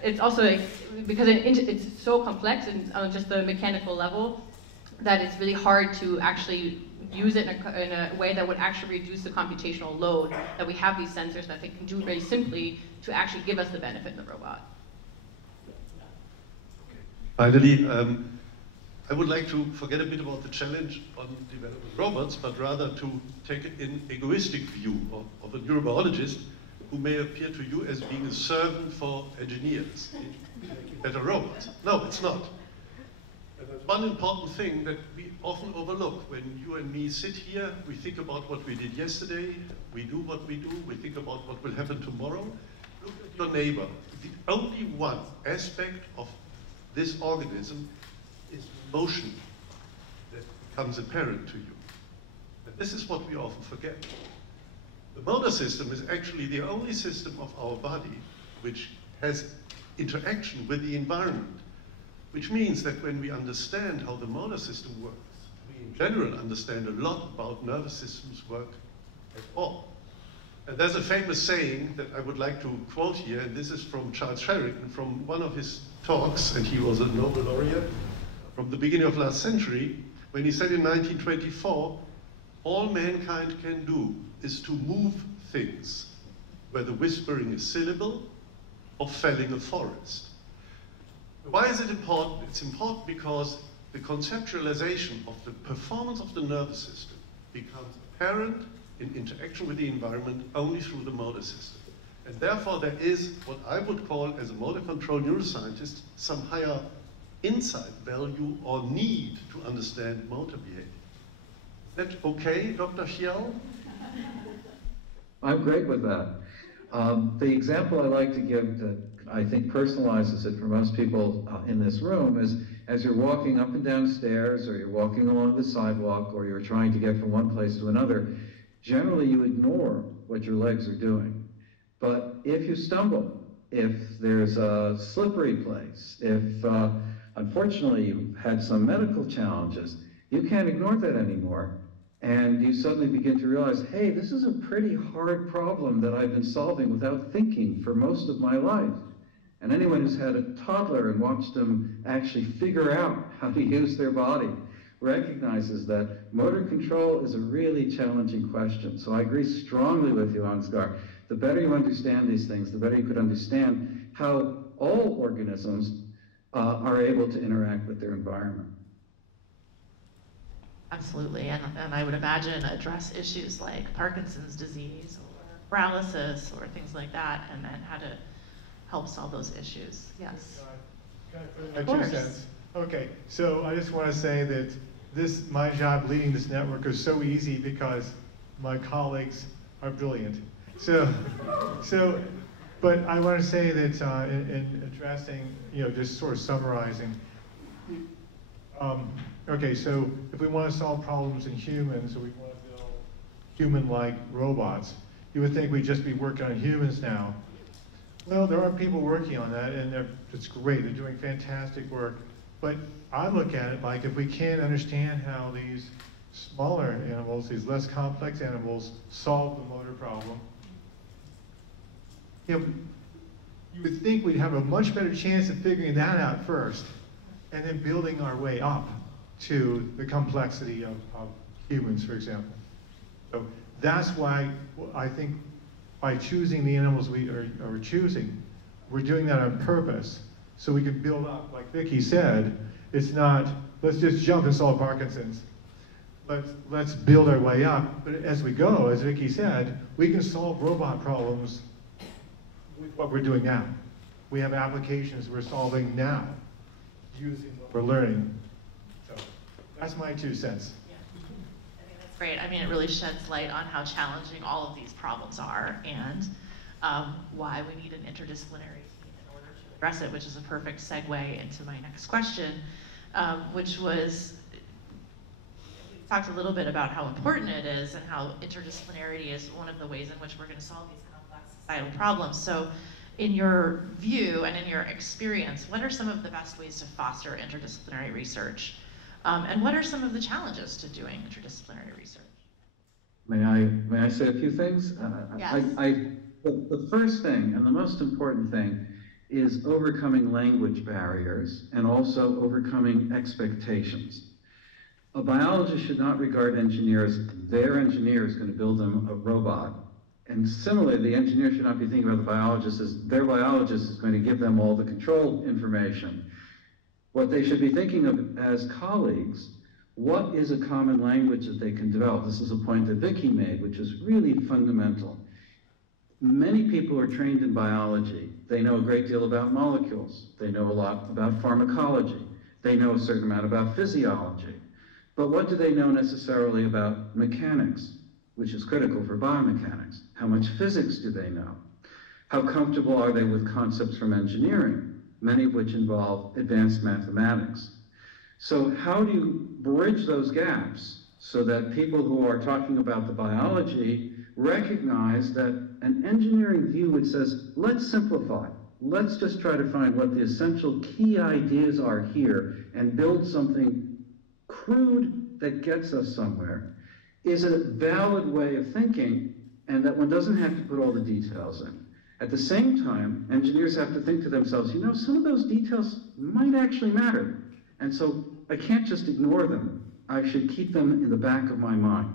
It's also like, because it's so complex and on just the mechanical level that it's really hard to actually use it in a way that would actually reduce the computational load that we have these sensors that they can do very simply to actually give us the benefit in the robot. Finally, I would like to forget a bit about the challenge on developing robots, but rather to take an egoistic view of a neurobiologist who may appear to you as being a servant for engineers, making better robots. No, it's not. And there's one important thing that we often overlook. When you and me sit here, we think about what we did yesterday, we do what we do, we think about what will happen tomorrow. Look at your neighbor. The only one aspect of this organism is motion that becomes apparent to you. And this is what we often forget. The motor system is actually the only system of our body which has interaction with the environment, which means that when we understand how the motor system works, we in general understand a lot about nervous systems work at all. And there's a famous saying that I would like to quote here, and this is from Charles Sheridan, from one of his talks, and he was a Nobel laureate from the beginning of last century, when he said in 1924, all mankind can do is to move things, whether whispering a syllable or felling a forest. Why is it important? It's important because the conceptualization of the performance of the nervous system becomes apparent in interaction with the environment only through the motor system. And therefore there is what I would call, as a motor control neuroscientist, some higher insight value or need to understand motor behavior. Is that okay, Dr. Fiel? I'm great with that. The example I like to give that I think personalizes it for most people in this room is as you're walking up and down stairs, or you're walking along the sidewalk, or you're trying to get from one place to another, generally you ignore what your legs are doing. But if you stumble, if there's a slippery place, if unfortunately you've had some medical challenges, you can't ignore that anymore. And you suddenly begin to realize, hey, this is a pretty hard problem that I've been solving without thinking for most of my life. And anyone who's had a toddler and watched them actually figure out how to use their body recognizes that motor control is a really challenging question. So I agree strongly with you, Ansgar. The better you understand these things, the better you could understand how all organisms are able to interact with their environment. Absolutely, and I would imagine address issues like Parkinson's disease or paralysis or things like that, and how to help solve those issues. Yes. Can I put my 2 cents? Okay, so I just want to say that my job leading this network is so easy because my colleagues are brilliant. But I want to say that in addressing, just sort of summarizing, okay, so if we want to solve problems in humans, or we want to build human-like robots, you would think we'd just be working on humans now. Well, there are people working on that, and it's great. They're doing fantastic work. But I look at it like if we can't understand how these smaller animals, these less complex animals, solve the motor problem, you would think we'd have a much better chance of figuring that out first, and then building our way up to the complexity of humans, for example. So that's why I think by choosing the animals we are choosing, we're doing that on purpose, so we can build up. Like Vicky said, it's not, let's just jump and solve Parkinson's. Let's build our way up. But as we go, as Vicky said, we can solve robot problems with what we're doing now. We have applications we're solving now using what we're learning. So that's my 2 cents. Yeah. I think that's great. I mean, it really sheds light on how challenging all of these problems are, and why we need an interdisciplinary team in order to address it, which is a perfect segue into my next question, which was, we talked a little bit about how important it is and how interdisciplinarity is one of the ways in which we're going to solve these complex societal problems. So in your view and in your experience, what are some of the best ways to foster interdisciplinary research? And what are some of the challenges to doing interdisciplinary research? May I say a few things? Yes. The first thing and the most important thing is overcoming language barriers and also overcoming expectations. A biologist should not regard engineers, their engineer is going to build them a robot. And similarly, the engineer should not be thinking about the biologist as their biologist is going to give them all the control information. What they should be thinking of as colleagues, what is a common language that they can develop? This is a point that Vicky made, which is really fundamental. Many people are trained in biology. They know a great deal about molecules. They know a lot about pharmacology. They know a certain amount about physiology. But what do they know necessarily about mechanics, which is critical for biomechanics? How much physics do they know? How comfortable are they with concepts from engineering, many of which involve advanced mathematics? So how do you bridge those gaps so that people who are talking about the biology recognize that an engineering view which says, let's simplify, let's just try to find what the essential key ideas are here and build something crude that gets us somewhere, is a valid way of thinking, and that one doesn't have to put all the details in. At the same time, engineers have to think to themselves, you know, some of those details might actually matter, and so I can't just ignore them. I should keep them in the back of my mind.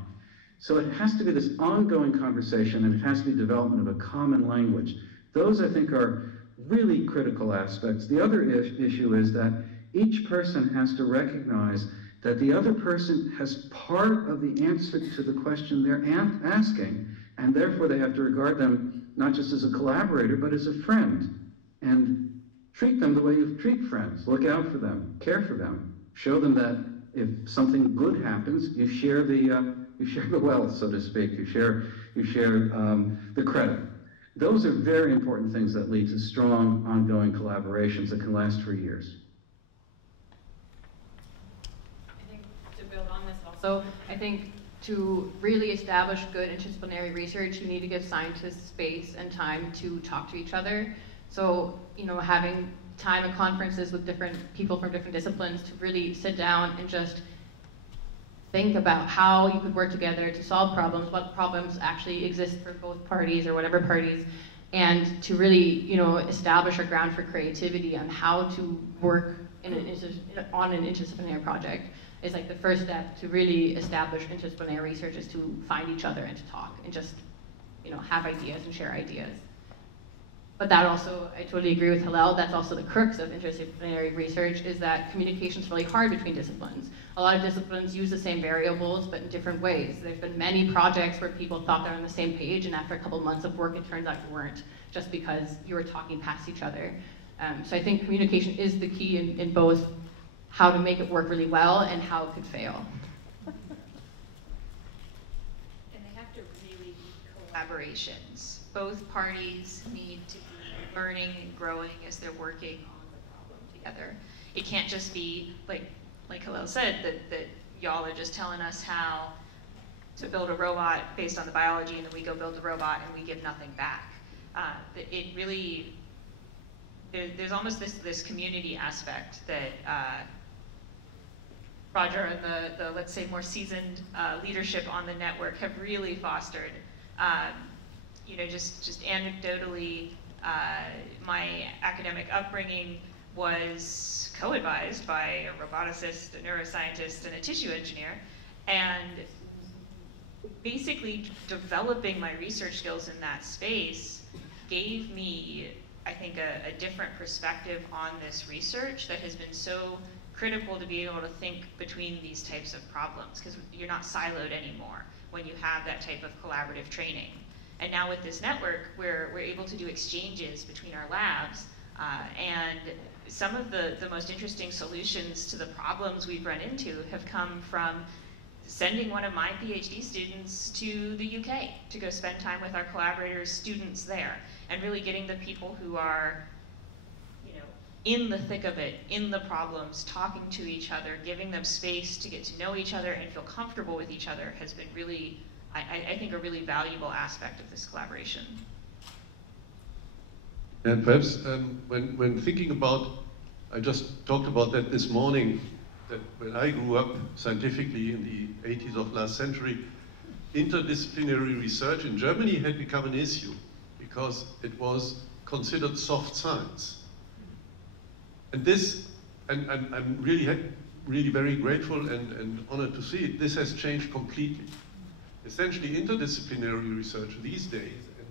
So it has to be this ongoing conversation, and it has to be development of a common language. Those, I think, are really critical aspects. The other issue is that each person has to recognize that the other person has part of the answer to the question they're asking, and therefore they have to regard them not just as a collaborator, but as a friend, and treat them the way you treat friends. Look out for them, care for them, show them that if something good happens, you share the wealth, so to speak. You share the credit. Those are very important things that lead to strong, ongoing collaborations that can last for years. I think to build on this also, I think to really establish good interdisciplinary research, you need to give scientists space and time to talk to each other. So, you know, having time at conferences with different people from different disciplines to really sit down and just think about how you could work together to solve problems, what problems actually exist for both parties or whatever parties, and to really, you know, establish a ground for creativity on how to work on an interdisciplinary project is like the first step to really establish interdisciplinary research, is to find each other and to talk and just, you know, have ideas and share ideas. But that also, I totally agree with Hillel, that's also the crux of interdisciplinary research, is that communication is really hard between disciplines. A lot of disciplines use the same variables, but in different ways. There's been many projects where people thought they were on the same page, and after a couple months of work, it turns out you weren't, just because you were talking past each other. So I think communication is the key in both how to make it work really well and how it could fail. And they have to really be collaborations. Both parties need to be learning and growing as they're working on the problem together. It can't just be, like Hillel said, that y'all are just telling us how to build a robot based on the biology, and then we go build the robot and we give nothing back. It really, there's almost this community aspect that Roger and the let's say more seasoned leadership on the network have really fostered. You know, just anecdotally, my academic upbringing was co-advised by a roboticist, a neuroscientist, and a tissue engineer, and basically developing my research skills in that space gave me, I think, a different perspective on this research that has been so critical to be able to think between these types of problems, because you're not siloed anymore when you have that type of collaborative training. And now with this network, we're able to do exchanges between our labs, and some of the most interesting solutions to the problems we've run into have come from sending one of my PhD students to the UK to go spend time with our collaborators, students there, and really getting the people who are, you know, in the thick of it, in the problems, talking to each other, giving them space to get to know each other and feel comfortable with each other has been really, I think, a really valuable aspect of this collaboration. And perhaps when thinking about, I just talked about that this morning, that when I grew up scientifically in the 80s of last century, interdisciplinary research in Germany had become an issue because it was considered soft science. And this, and I'm really very grateful and honored to see it, this has changed completely. Essentially, interdisciplinary research these days, and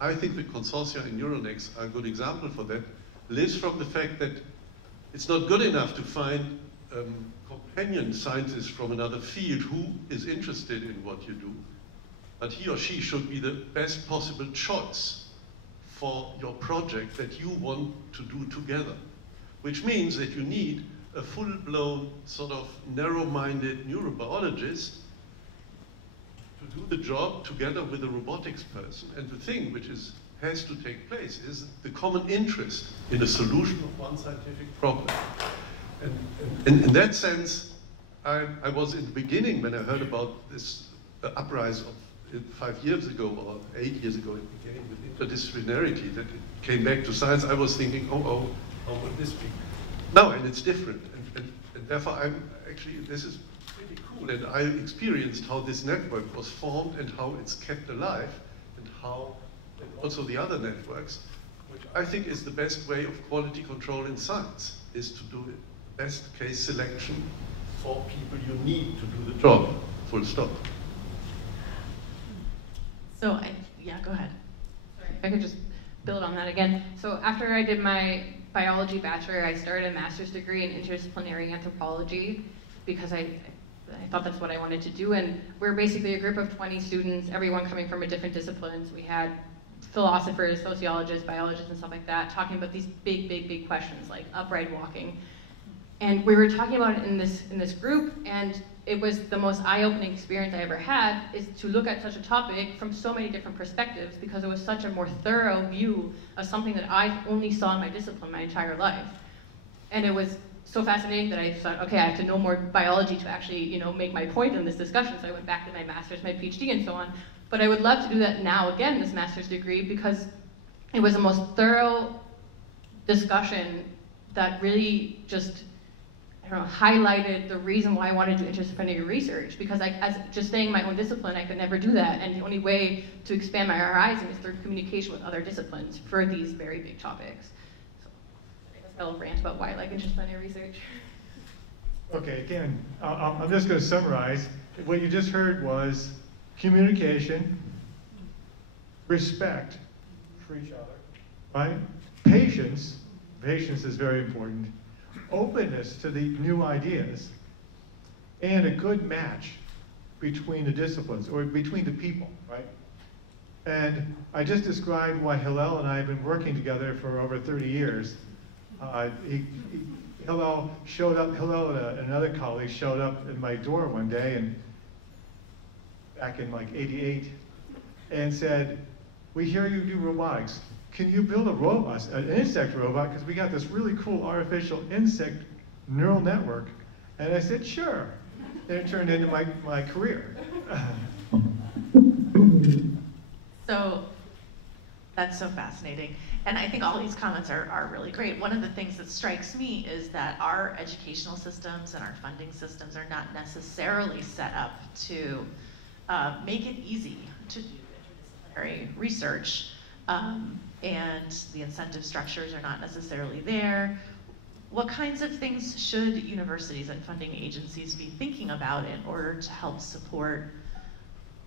I think the consortia in Neuronext are a good example for that, lives from the fact that it's not good enough to find companion scientists from another field who is interested in what you do, but he or she should be the best possible choice for your project that you want to do together, which means that you need a full-blown sort of narrow-minded neurobiologist to do the job together with a robotics person. And the thing which has to take place is the common interest in the solution of one scientific problem. And in that sense, I was in the beginning, when I heard about this uprise of 5 years ago or 8 years ago it began with interdisciplinarity, that it came back to science, I was thinking, oh, how would this be? No, and it's different. And therefore, this is pretty cool. And I experienced how this network was formed and how it's kept alive, and how and also the other networks, which I think is the best way of quality control in science, is to do the best case selection for people you need to do the job, full stop. So, yeah, go ahead. Sorry, if I could just build on that again. So after I did my biology bachelor, I started a master's degree in interdisciplinary anthropology because I thought that's what I wanted to do. And we're basically a group of 20 students, everyone coming from a different disciplines. We had philosophers, sociologists, biologists, and stuff like that, talking about these big questions like upright walking. And we were talking about it in this group, and it was the most eye-opening experience I ever had, is to look at such a topic from so many different perspectives, because it was such a more thorough view of something that I only saw in my discipline my entire life. And it was so fascinating that I thought, okay, I have to know more biology to actually, make my point in this discussion. So I went back to my master's, my PhD, and so on. But I would love to do that now again, this master's degree, because it was the most thorough discussion that really just, highlighted the reason why I wanted to do interdisciplinary research, because as just staying in my own discipline, I could never do that, and the only way to expand my horizon is through communication with other disciplines for these very big topics. So I guess I'll rant about why I like interdisciplinary research. Okay, again, I'm just going to summarize. What you just heard was communication, respect for each other, right? Patience is very important. Openness to the new ideas, and a good match between the disciplines, or between the people, right? And I just described why Hillel and I have been working together for over 30 years. Hillel and another colleague showed up in my door one day, and back in like '88, and said, "We hear you do robotics. Can you build a robot, an insect robot, because we got this really cool artificial insect neural network?" And I said, "Sure." And it turned into my career. So that's so fascinating. And I think all these comments are really great. One of the things that strikes me is that our educational systems and our funding systems are not necessarily set up to make it easy to do interdisciplinary research. And the incentive structures are not necessarily there. What kinds of things should universities and funding agencies be thinking about in order to help support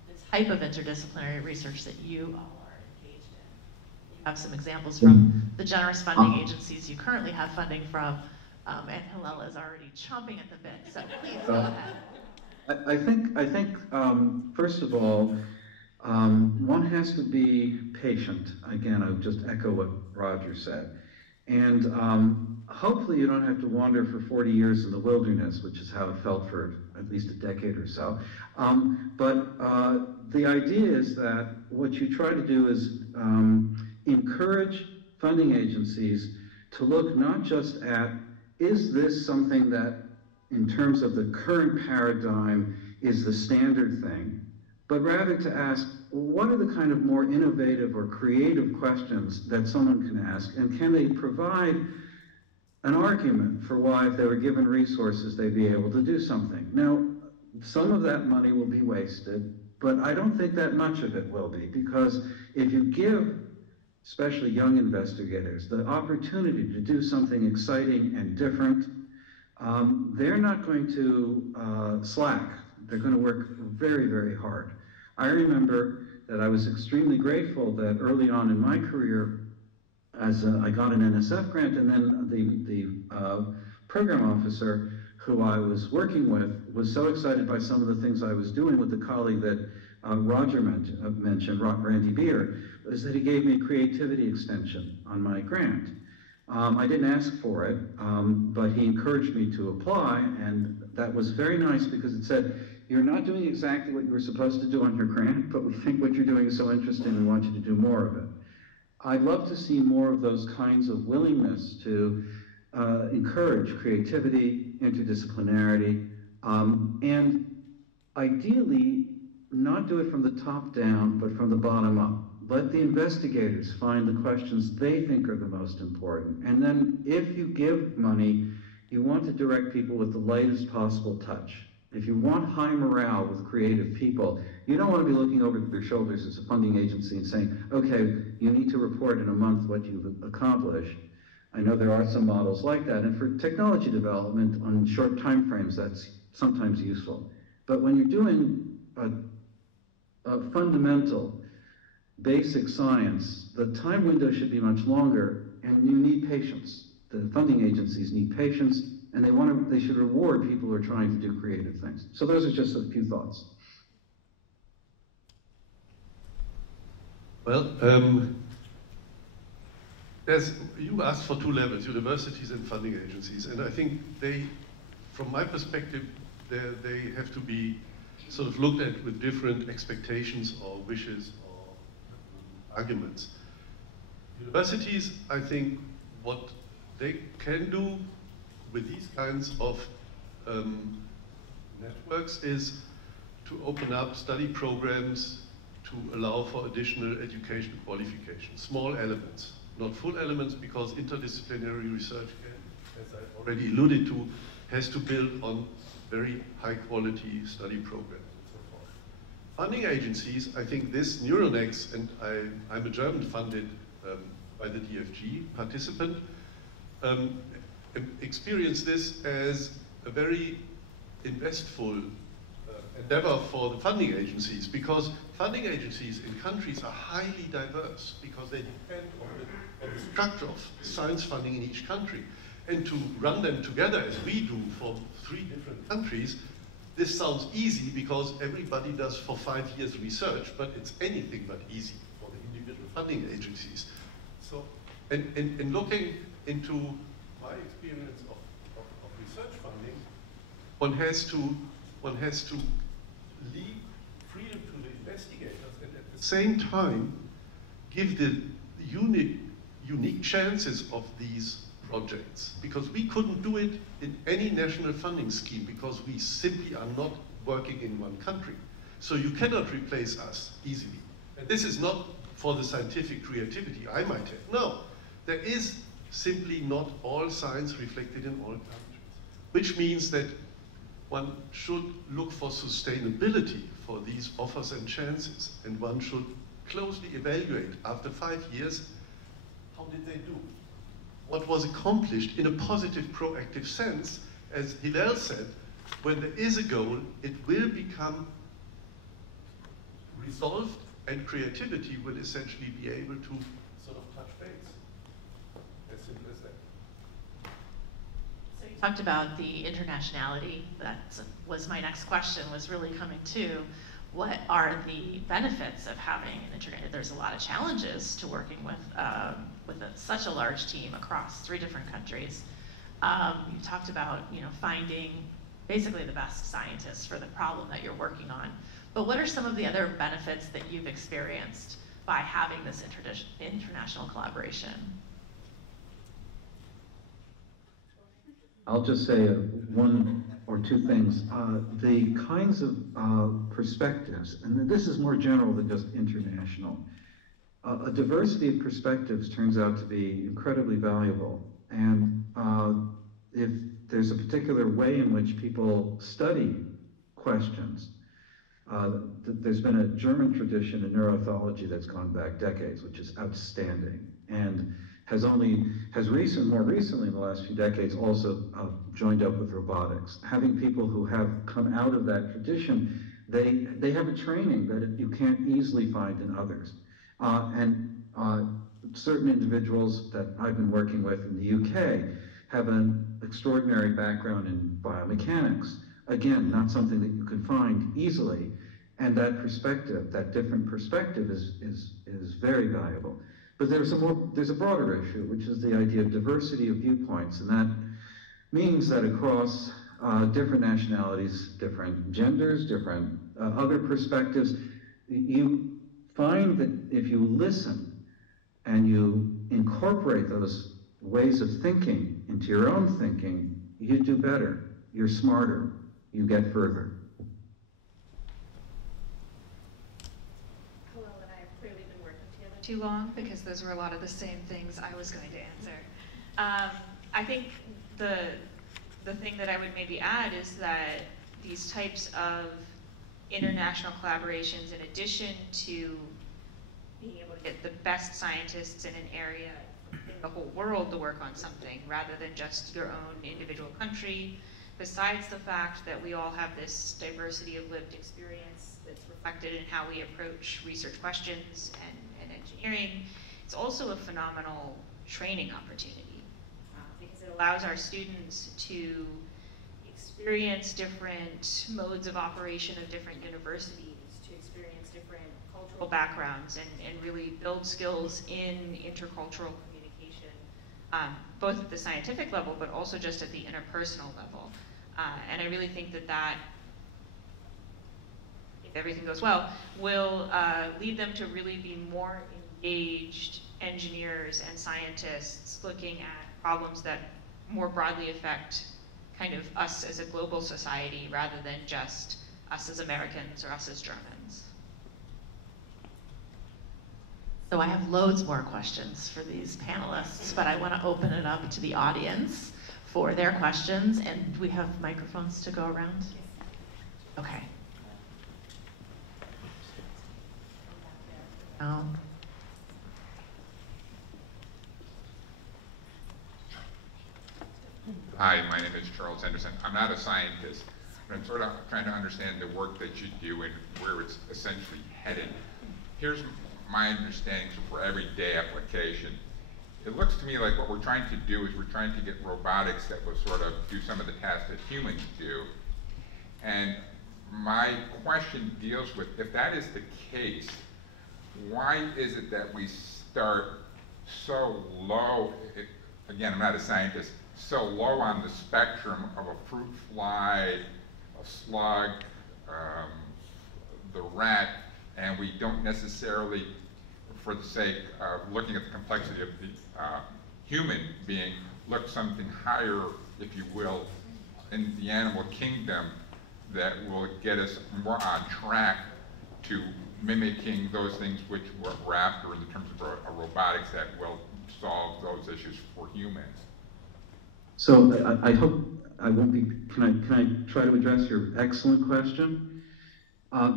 the type of interdisciplinary research that you all are engaged in? You have some examples from the generous funding agencies you currently have funding from, and Hillel is already chomping at the bit, so please go ahead. I think first of all, one has to be patient. Again, I would just echo what Roger said. And hopefully you don't have to wander for 40 years in the wilderness, which is how it felt for at least a decade or so. But the idea is that what you try to do is encourage funding agencies to look not just at, is this something that, in terms of the current paradigm, is the standard thing, but rather to ask, what are the kind of more innovative or creative questions that someone can ask, and can they provide an argument for why, if they were given resources, they'd be able to do something. Now, some of that money will be wasted, but I don't think that much of it will be, because if you give, especially young investigators, the opportunity to do something exciting and different, they're not going to slack. They're going to work very, very hard. I remember that I was extremely grateful that early on in my career, as I got an NSF grant, and then the program officer who I was working with was so excited by some of the things I was doing with the colleague that Roger mentioned, Randy Beer, is that he gave me a creativity extension on my grant. I didn't ask for it, but he encouraged me to apply, and that was very nice because it said, you're not doing exactly what you were supposed to do on your grant, but we think what you're doing is so interesting, we want you to do more of it. I'd love to see more of those kinds of willingness to encourage creativity, interdisciplinarity, and ideally not do it from the top down, but from the bottom up. Let the investigators find the questions they think are the most important. And then if you give money, you want to direct people with the lightest possible touch. If you want high morale with creative people, you don't want to be looking over their shoulders as a funding agency and saying, okay, you need to report in a month what you've accomplished. I know there are some models like that, and for technology development on short time frames, that's sometimes useful. But when you're doing a fundamental, basic science, the time window should be much longer, and you need patience. The funding agencies need patience, and they should reward people who are trying to do creative things. So those are just a few thoughts. Well, you asked for two levels, universities and funding agencies, and I think from my perspective, they have to be sort of looked at with different expectations or wishes or arguments. Universities, I think, what they can do with these kinds of networks is to open up study programs to allow for additional education qualifications, small elements, not full elements, because interdisciplinary research, as I already alluded to, has to build on very high quality study programs and so forth. Funding agencies, I think this Neuronext, and I'm a German funded by the DFG participant, experience this as a very investful endeavor for the funding agencies, because funding agencies in countries are highly diverse because they depend on the structure of science funding in each country. And to run them together as we do for 3 different countries, this sounds easy because everybody does for 5 years research, but it's anything but easy for the individual funding agencies. So, and looking into my experience of research funding, one has to leave freedom to the investigators and at the same time give the unique chances of these projects, because we couldn't do it in any national funding scheme because we simply are not working in one country. So you cannot replace us easily. And this is not for the scientific creativity I might have. No, there is simply not all science reflected in all countries, which means that one should look for sustainability for these offers and chances, and one should closely evaluate after 5 years, how did they do? What was accomplished in a positive, proactive sense? As Hillel said, when there is a goal, it will become resolved, and creativity will essentially be able to sort of touch base. As simple as that. So you talked about the internationality. That was my next question, was really coming to. What are the benefits of having an international? There's a lot of challenges to working with such a large team across 3 different countries. You talked about finding basically the best scientists for the problem that you're working on. But what are some of the other benefits that you've experienced by having this international collaboration? I'll just say 1 or 2 things. The kinds of perspectives, and this is more general than just international, a diversity of perspectives turns out to be incredibly valuable. And if there's a particular way in which people study questions, there's been a German tradition in neuroethology that's gone back decades, which is outstanding, and has more recently in the last few decades also joined up with robotics. Having people who have come out of that tradition, they have a training that you can't easily find in others. And certain individuals that I've been working with in the UK have an extraordinary background in biomechanics. Again, not something that you can find easily. And that perspective, that different perspective is very valuable. But there's a broader issue, which is the idea of diversity of viewpoints. And that means that across different nationalities, different genders, different other perspectives, you find that if you listen and you incorporate those ways of thinking into your own thinking, you do better, you're smarter, you get further. too long because those were a lot of the same things I was going to answer. I think the thing that I would maybe add is that these types of international collaborations, in addition to being able to get the best scientists in an area in the whole world to work on something rather than just your own individual country, besides the fact that we all have this diversity of lived experience that's reflected in how we approach research questions and engineering, it's also a phenomenal training opportunity because it allows our students to experience different modes of operation of different universities, to experience different cultural backgrounds, and really build skills in intercultural communication, both at the scientific level, but also just at the interpersonal level. And I really think that if everything goes well, will lead them to really be more engaged engineers and scientists looking at problems that more broadly affect kind of us as a global society rather than just us as Americans or us as Germans. So I have loads more questions for these panelists, but I want to open it up to the audience for their questions, and we have microphones to go around. Okay. Hi, my name is Charles Henderson. I'm not a scientist, but I'm sort of trying to understand the work that you do and where it's essentially headed. Here's my understanding for everyday application. It looks to me like what we're trying to do is we're trying to get robotics that will sort of do some of the tasks that humans do. And my question deals with, if that is the case, why is it that we start so low, again, I'm not a scientist, so low on the spectrum of a fruit fly, a slug, the rat, and we don't necessarily, for the sake of looking at the complexity of the human being, look something higher, if you will, in the animal kingdom that will get us more on track to mimicking those things which we're after in terms of robotics that will solve those issues for humans. So I hope I won't be, can I try to address your excellent question?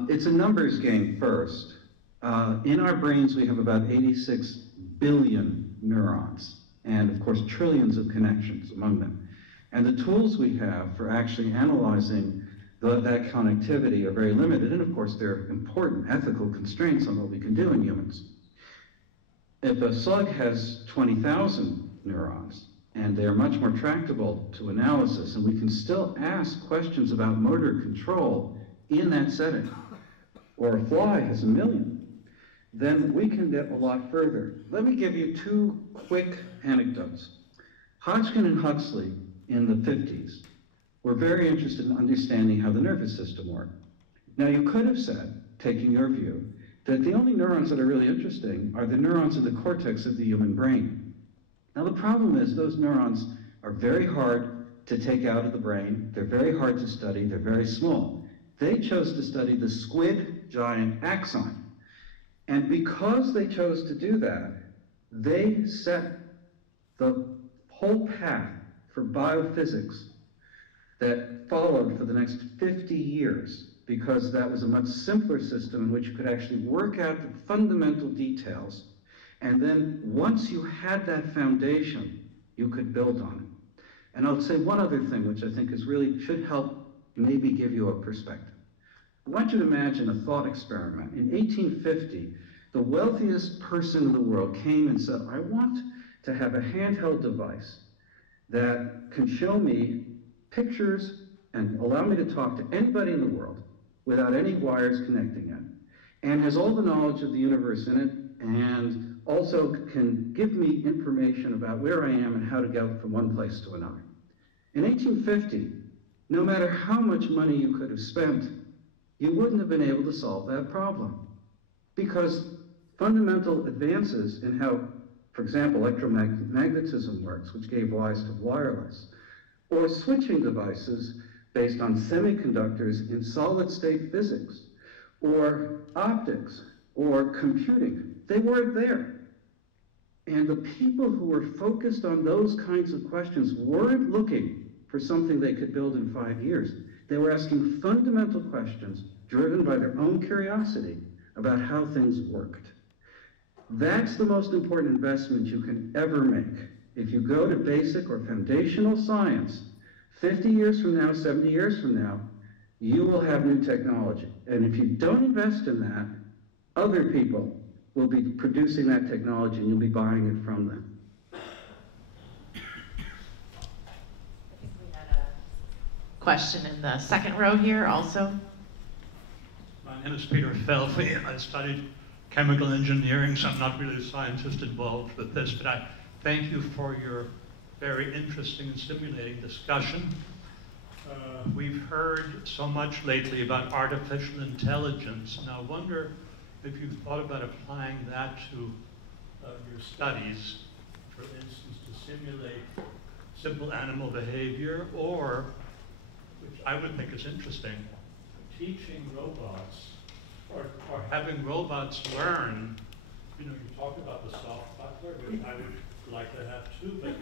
It's a numbers game first. In our brains we have about 86 billion neurons, and of course trillions of connections among them. And the tools we have for actually analyzing that connectivity are very limited, and of course there are important ethical constraints on what we can do in humans. If a slug has 20,000 neurons, and they're much more tractable to analysis, and we can still ask questions about motor control in that setting, or a fly has 1 million, then we can get a lot further. Let me give you two quick anecdotes. Hodgkin and Huxley in the 50s were very interested in understanding how the nervous system worked. Now you could have said, taking your view, that the only neurons that are really interesting are the neurons in the cortex of the human brain. Now the problem is those neurons are very hard to take out of the brain, they're very hard to study, they're very small. They chose to study the squid giant axon. And because they chose to do that, they set the whole path for biophysics that followed for the next 50 years, because that was a much simpler system in which you could actually work out the fundamental details. And then once you had that foundation, you could build on it. And I'll say one other thing, which I think is really should help maybe give you a perspective. I want you to imagine a thought experiment. In 1850, the wealthiest person in the world came and said, I want to have a handheld device that can show me pictures and allow me to talk to anybody in the world without any wires connecting it, and has all the knowledge of the universe in it, and also can give me information about where I am and how to go from one place to another. In 1850, no matter how much money you could have spent, you wouldn't have been able to solve that problem. Because fundamental advances in how, for example, electromagnetism works, which gave rise to wireless, or switching devices based on semiconductors in solid-state physics, or optics, or computing, they weren't there. And the people who were focused on those kinds of questions weren't looking for something they could build in 5 years. They were asking fundamental questions driven by their own curiosity about how things worked. That's the most important investment you can ever make. If you go to basic or foundational science, 50 years from now, 70 years from now, you will have new technology. And if you don't invest in that, other people will be producing that technology and you'll be buying it from them. Question in the second row here also. My name is Peter Felfey. I studied chemical engineering, so I'm not really a scientist involved with this, but I thank you for your very interesting and stimulating discussion. We've heard so much lately about artificial intelligence, and I wonder if you've thought about applying that to your studies, for instance, to simulate simple animal behavior, or, which I would think is interesting, teaching robots, or having robots learn. You know, you talk about the soft butler, which I would like to have too, but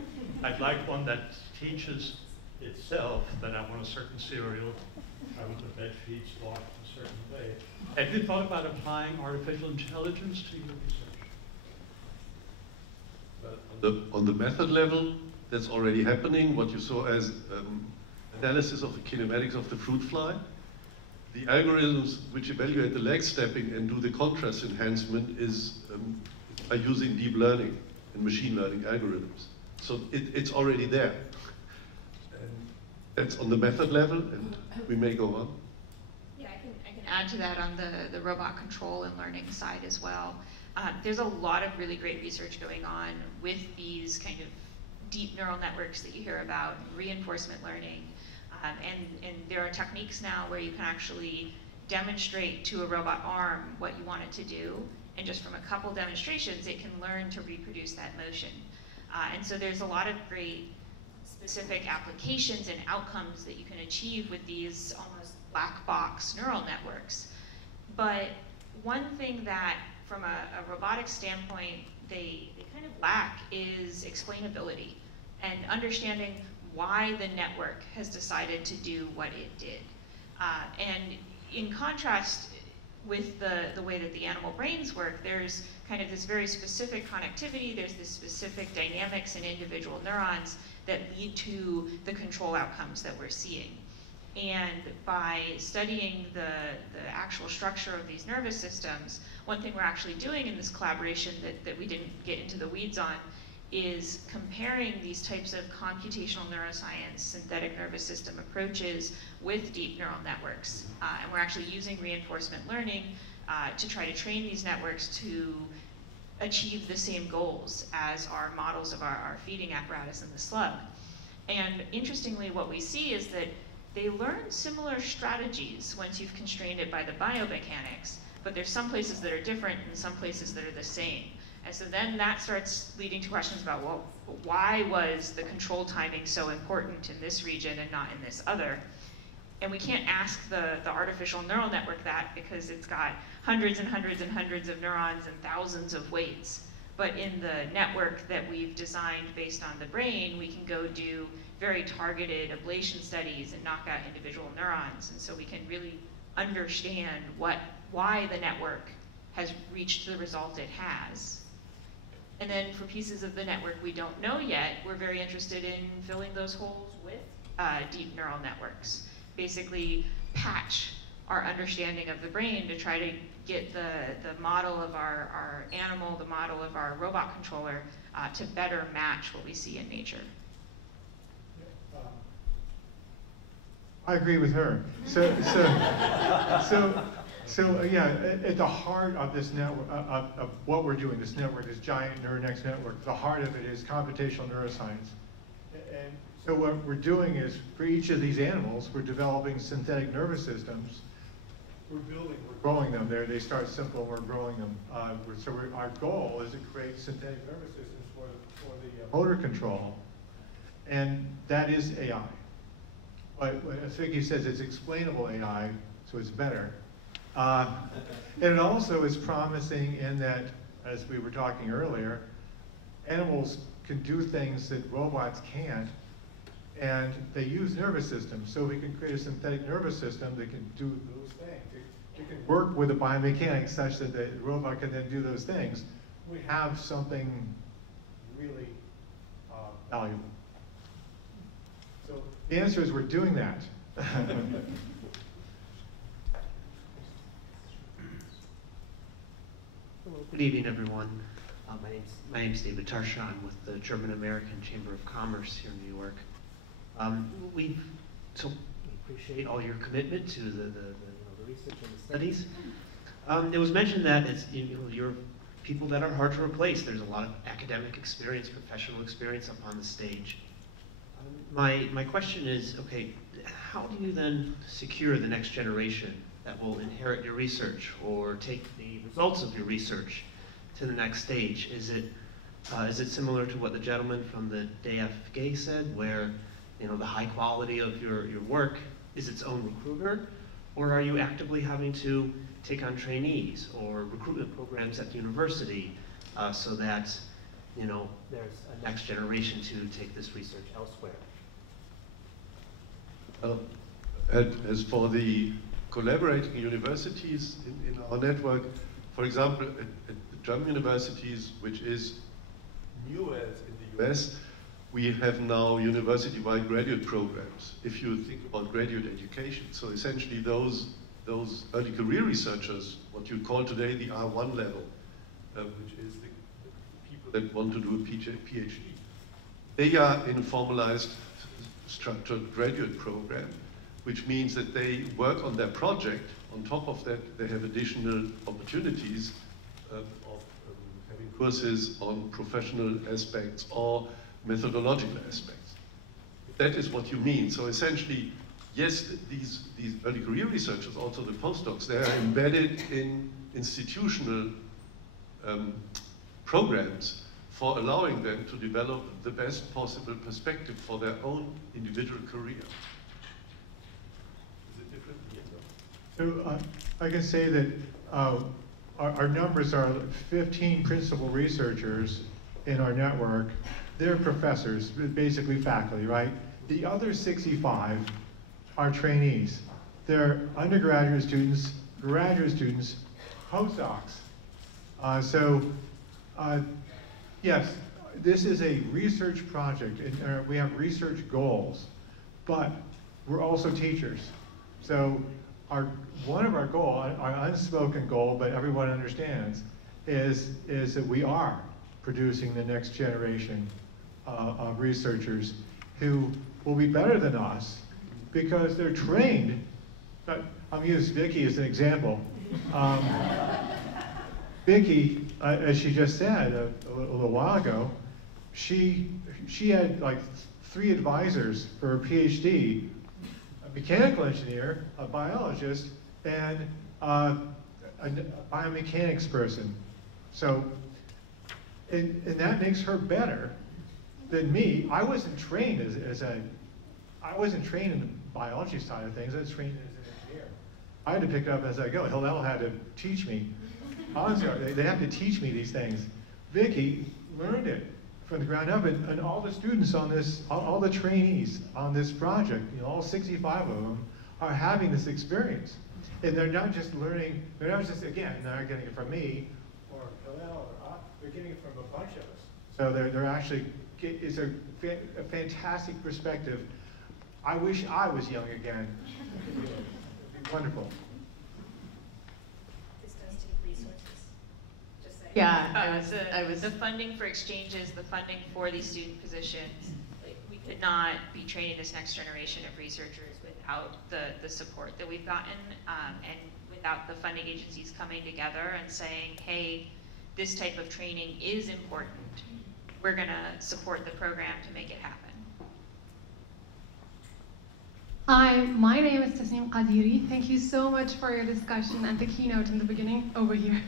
I'd like one that teaches itself that I want a certain cereal, I want the bed sheets washed a certain way. Have you thought about applying artificial intelligence to your research? On the method level, that's already happening. What you saw as analysis of the kinematics of the fruit fly. The algorithms which evaluate the leg stepping and do the contrast enhancement are using deep learning and machine learning algorithms. So it's already there. And that's on the method level, and we may go on. Yeah, I can add to that on the robot control and learning side as well. There's a lot of really great research going on with these kind of deep neural networks that you hear about, reinforcement learning. And there are techniques now where you can actually demonstrate to a robot arm what you want it to do, and just from a couple demonstrations, it can learn to reproduce that motion. And so there's a lot of great specific applications and outcomes that you can achieve with these almost black box neural networks. But one thing that, from a robotics standpoint, they kind of lack is explainability and understanding why the network has decided to do what it did. And in contrast with the way that the animal brains work, there's kind of this very specific connectivity, there's this specific dynamics in individual neurons that lead to the control outcomes that we're seeing. And by studying the actual structure of these nervous systems, one thing we're actually doing in this collaboration that we didn't get into the weeds on is comparing these types of computational neuroscience, synthetic nervous system approaches with deep neural networks. And we're actually using reinforcement learning to try to train these networks to achieve the same goals as our models of our feeding apparatus in the slug. And interestingly, what we see is that they learn similar strategies once you've constrained it by the biomechanics, but there's some places that are different and some places that are the same. And so then that starts leading to questions about, well, why was the control timing so important in this region and not in this other? And we can't ask the artificial neural network that because it's got hundreds and hundreds and hundreds of neurons and thousands of weights. But in the network that we've designed based on the brain, we can go do very targeted ablation studies and knock out individual neurons. And so we can really understand why the network has reached the result it has. And then for pieces of the network we don't know yet, we're very interested in filling those holes with deep neural networks. Basically patch our understanding of the brain to try to get the model of our animal, the model of our robot controller to better match what we see in nature. I agree with her. So yeah, at the heart of this network, of what we're doing, this network, this giant neuronext network, the heart of it is computational neuroscience. And so what we're doing is, for each of these animals, we're developing synthetic nervous systems. We're growing them. They start simple, and we're growing them. Our goal is to create synthetic nervous systems for the motor control, and that is AI. But as Vicky says, it's explainable AI, so it's better. And it also is promising in that as we were talking earlier, animals can do things that robots can't, and they use nervous systems. So we can create a synthetic nervous system that can do those things. It can work with a biomechanics such that the robot can then do those things. We have something really valuable. So the answer is we're doing that. Good evening, everyone. My name's David Tarsha. I'm with the German American Chamber of Commerce here in New York. We appreciate all your commitment to the research and the studies. It was mentioned that you're people that are hard to replace. There's a lot of academic experience, professional experience up on the stage. My question is, okay, how do you then secure the next generation that will inherit your research or take the results of your research to the next stage? Is it similar to what the gentleman from the DFG said, where the high quality of your work is its own recruiter, or are you actively having to take on trainees or recruitment programs at the university so that there's a next generation to take this research elsewhere? As for the collaborating universities in our network, for example, at the German universities, which is new as in the US, we have now university-wide graduate programs, if you think about graduate education. So essentially those early career researchers, what you call today the R1 level, which is the people that want to do a PhD, they are in a formalized, structured graduate program, which means that they work on their project. On top of that, they have additional opportunities of having courses on professional aspects or methodological aspects. That is what you mean. So essentially, yes, these early career researchers, also the postdocs, they are embedded in institutional programs for allowing them to develop the best possible perspective for their own individual career. Is it different? So I can say that our numbers are 15 principal researchers in our network. They're professors, basically faculty, right? The other 65 are trainees. They're undergraduate students, graduate students, postdocs. Yes, this is a research project, and we have research goals, but we're also teachers. So one of our goals, our unspoken goal, but everyone understands, is that we are producing the next generation of researchers who will be better than us because they're trained. But I'm going to use Vicky as an example. Vicky, as she just said a little while ago, she had like 3 advisors for her PhD, a mechanical engineer, a biologist, and a biomechanics person. So, and that makes her better than me. I wasn't trained I wasn't trained in the biology side of things. I was trained as an engineer. I had to pick it up as I go. Hillel had to teach me. Ansgar, they have to teach me these things. Vicky learned it from the ground up, and all the students on this, all the trainees on this project, all 65 of them, are having this experience. And they're not just learning, they're not just, again, they're not getting it from me, or Hillel, or they're getting it from a bunch of us. So they're actually, it's a fantastic perspective. I wish I was young again. It'd be wonderful. This does take resources. Just saying. Yeah, the funding for exchanges, the funding for these student positions, we could not be training this next generation of researchers without the support that we've gotten, and without the funding agencies coming together and saying, hey, this type of training is important. We're going to support the program to make it happen. Hi, my name is Tasnim Qadiri. Thank you so much for your discussion and the keynote in the beginning, over here.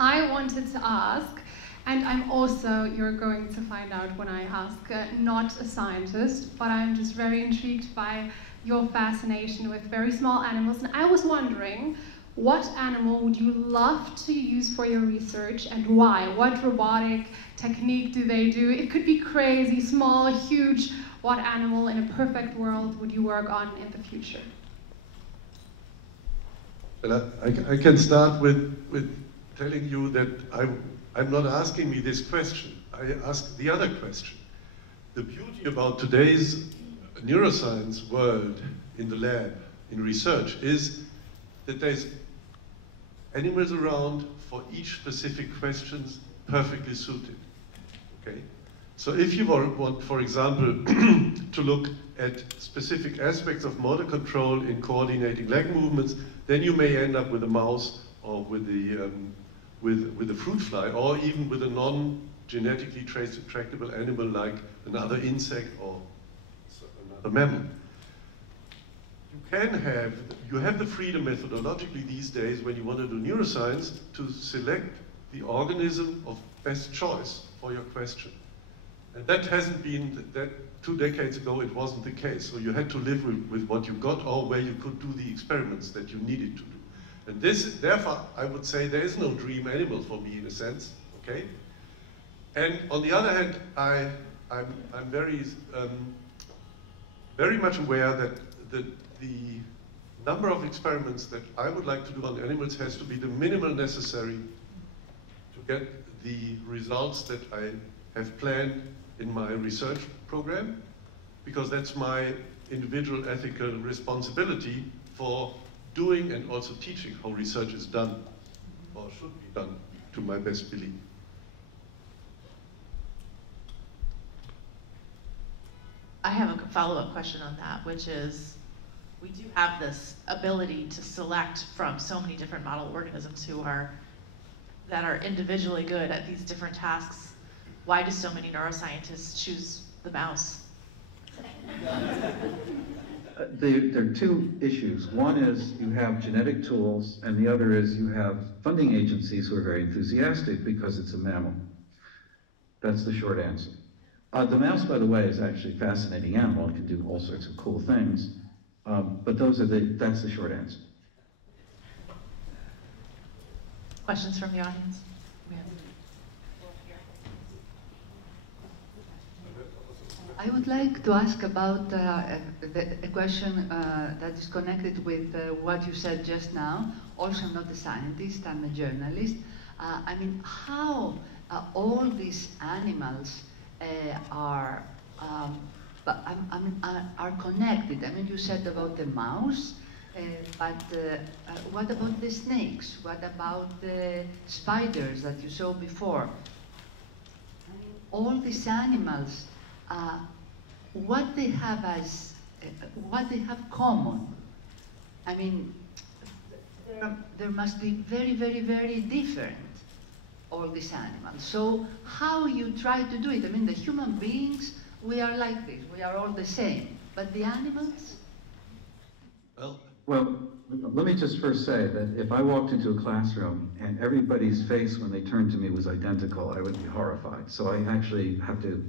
I wanted to ask, and I'm also, you're going to find out when I ask, not a scientist, but I'm just very intrigued by your fascination with very small animals. And I was wondering, what animal would you love to use for your research and why? What robotic technique do they do? It could be crazy, small, huge. What animal in a perfect world would you work on in the future? Well, I can start with telling you that I'm not asking me this question. I ask the other question. The beauty about today's neuroscience world in the lab, in research, is that there's animals around for each specific questions perfectly suited. Okay? So if you want, for example, to look at specific aspects of motor control in coordinating leg movements, then you may end up with a mouse or with the fruit fly, or even with a non-genetically tractable animal like another insect or another mammal. You have the freedom methodologically these days when you want to do neuroscience to select the organism of best choice for your question. And that hasn't been, that 2 decades ago it wasn't the case. So you had to live with what you got or where you could do the experiments that you needed to do. And this, therefore, I would say there is no dream animal for me in a sense, okay? And on the other hand, I'm very much aware that the number of experiments that I would like to do on animals has to be the minimal necessary to get the results that I have planned in my research program, because that's my individual ethical responsibility for doing and also teaching how research is done, or should be done, to my best belief. I have a follow-up question on that, which is, we do have this ability to select from so many different model organisms that are individually good at these different tasks. Why do so many neuroscientists choose the mouse? There are two issues. One is you have genetic tools, and the other is you have funding agencies who are very enthusiastic because it's a mammal. That's the short answer. The mouse, by the way, is actually a fascinating animal. It can do all sorts of cool things, but that's the short answer. Questions from the audience? I would like to ask about a question that is connected with what you said just now. Also, I'm not a scientist, I'm a journalist. I mean, how all these animals are connected. I mean, you said about the mouse, but what about the snakes? What about the spiders that you saw before? I mean, all these animals, what they have common. I mean, there must be very, very, very different, all these animals. So how you try to do it? I mean, the human beings, we are like this. We are all the same. But the animals? Well, let me just first say that if I walked into a classroom and everybody's face when they turned to me was identical, I would be horrified. So I actually have to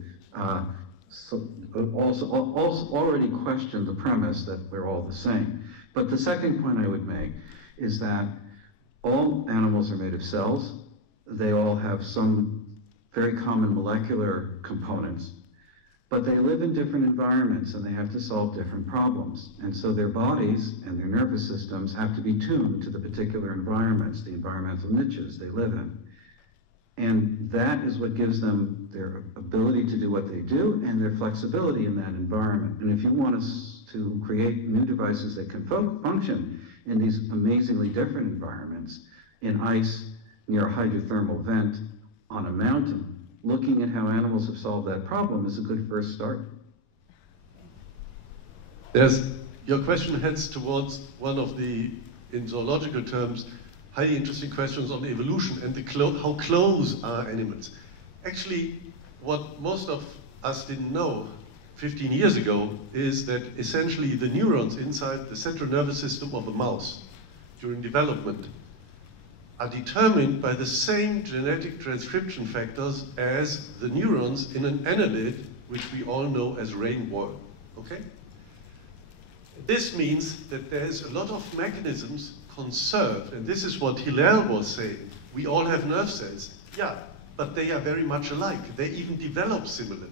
also already question the premise that we're all the same. But the second point I would make is that all animals are made of cells. They all have some very common molecular components, but they live in different environments and they have to solve different problems. And so their bodies and their nervous systems have to be tuned to the particular environments, the environmental niches they live in. And that is what gives them their ability to do what they do and their flexibility in that environment. And if you want us to create new devices that can function in these amazingly different environments, in ice, near a hydrothermal vent, on a mountain, looking at how animals have solved that problem is a good first start. Your question heads towards one of the, in zoological terms, highly interesting questions on evolution and how close are animals. Actually, what most of us didn't know 15 years ago is that essentially the neurons inside the central nervous system of a mouse during development are determined by the same genetic transcription factors as the neurons in an annelid, which we all know as rainwater, okay? This means that there's a lot of mechanisms conserved, and this is what Hillel was saying, we all have nerve cells. Yeah, but they are very much alike. They even develop similarly.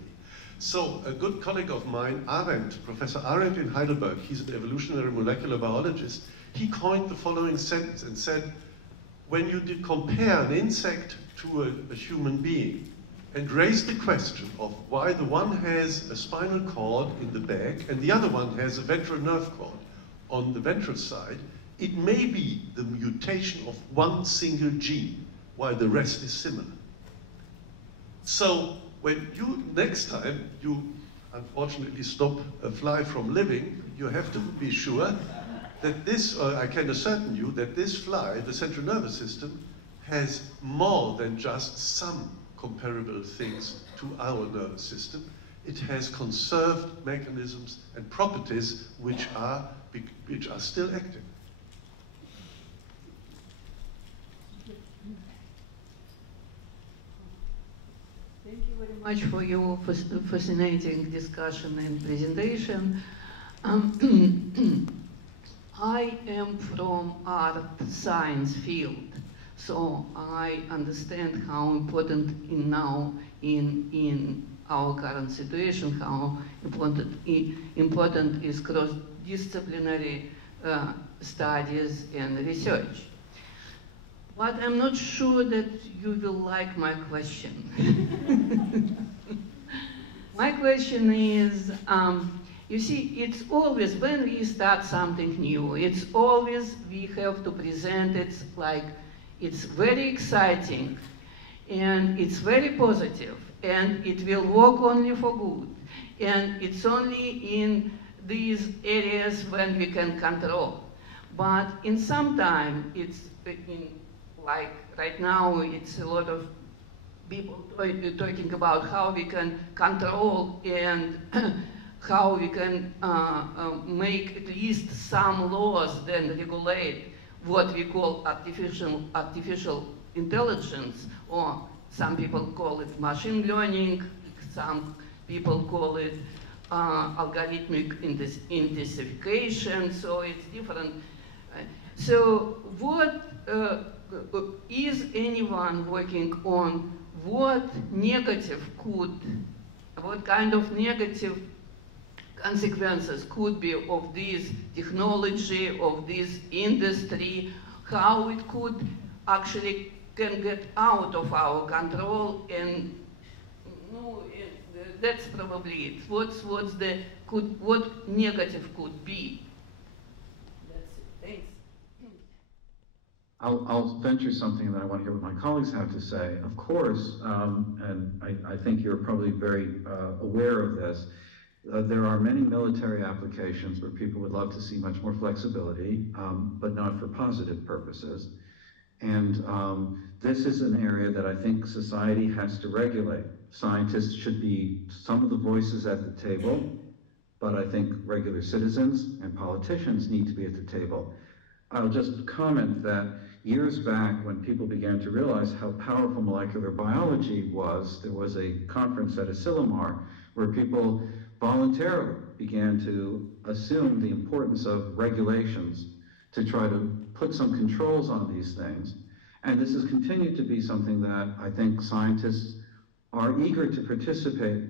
So a good colleague of mine, Arendt, Professor Arendt in Heidelberg, he's an evolutionary molecular biologist, he coined the following sentence and said, when you compare an insect to a human being and raise the question of why the one has a spinal cord in the back and the other one has a ventral nerve cord on the ventral side, it may be the mutation of one single gene, while the rest is similar. So when you, next time, you unfortunately stop a fly from living, you have to be sure that this, or I can ascertain you, that this fly, the central nervous system, has more than just some comparable things to our nervous system. It has conserved mechanisms and properties which are still active. Thank you very much for your fascinating discussion and presentation. I am from art science field, so I understand how important in our current situation, how important is cross-disciplinary studies and research. But I'm not sure that you will like my question. My question is, you see, it's always, when we start something new, it's always we have to present it like it's very exciting and it's very positive and it will work only for good. And it's only in these areas when we can control. But in some time, it's like right now, it's a lot of people talking about how we can control and how we can make at least some laws then regulate what we call artificial intelligence, or some people call it machine learning, some people call it algorithmic intensification, so it's different. So what is anyone working on what kind of negative consequences could be of this technology, of this industry, how it could actually can get out of our control, and that's probably it. What negative could be? That's it. Thanks. I'll venture something that I want to hear what my colleagues have to say. Of course, and I think you're probably very aware of this, there are many military applications where people would love to see much more flexibility, but not for positive purposes. And this is an area that I think society has to regulate. Scientists should be some of the voices at the table, but I think regular citizens and politicians need to be at the table. I'll just comment that years back, when people began to realize how powerful molecular biology was, there was a conference at Asilomar where people voluntarily began to assume the importance of regulations to try to put some controls on these things. And this has continued to be something that I think scientists are eager to participate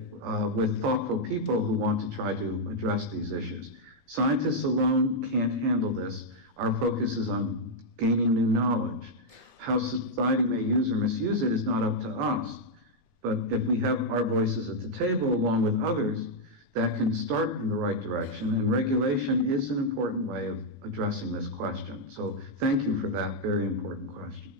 with thoughtful people who want to try to address these issues. Scientists alone can't handle this. Our focus is on gaining new knowledge. How society may use or misuse it is not up to us. But if we have our voices at the table along with others, that can start in the right direction, and regulation is an important way of addressing this question. So thank you for that very important question.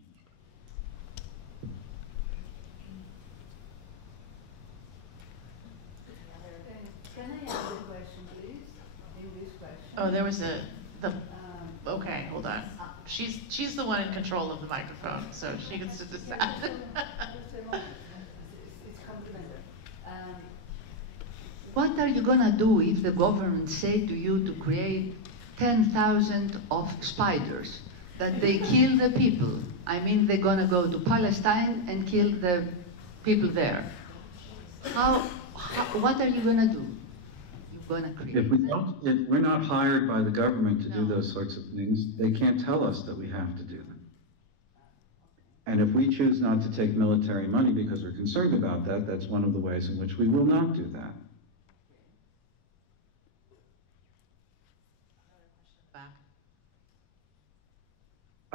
Can I ask a question, please? English question. Oh, there was okay, hold on. She's the one in control of the microphone, so she gets to decide. It's complimentary. What are you gonna do if the government say to you to create 10,000 of spiders, that they kill the people? I mean, they're gonna go to Palestine and kill the people there. What are you gonna do? You're going to create. If we're not hired by the government to do those sorts of things, they can't tell us that we have to do them. And if we choose not to take military money because we're concerned about that, that's one of the ways in which we will not do that.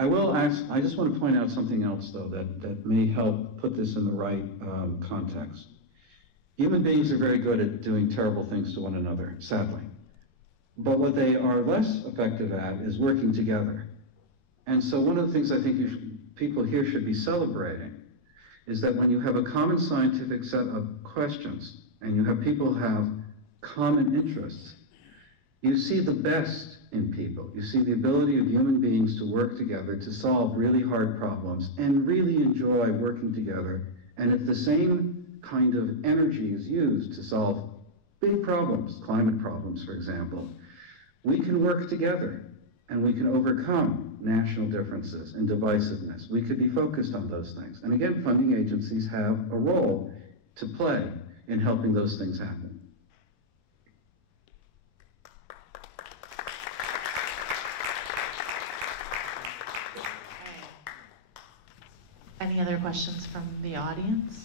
I just want to point out something else, though, that may help put this in the right context. Human beings are very good at doing terrible things to one another, sadly. But what they are less effective at is working together. And so one of the things I think people here should be celebrating is that when you have a common scientific set of questions and you have people have common interests, you see the best in people. You see the ability of human beings to work together to solve really hard problems and really enjoy working together. And if the same kind of energy is used to solve big problems, climate problems, for example, we can work together and we can overcome national differences and divisiveness. We could be focused on those things. And again, funding agencies have a role to play in helping those things happen. Any other questions from the audience?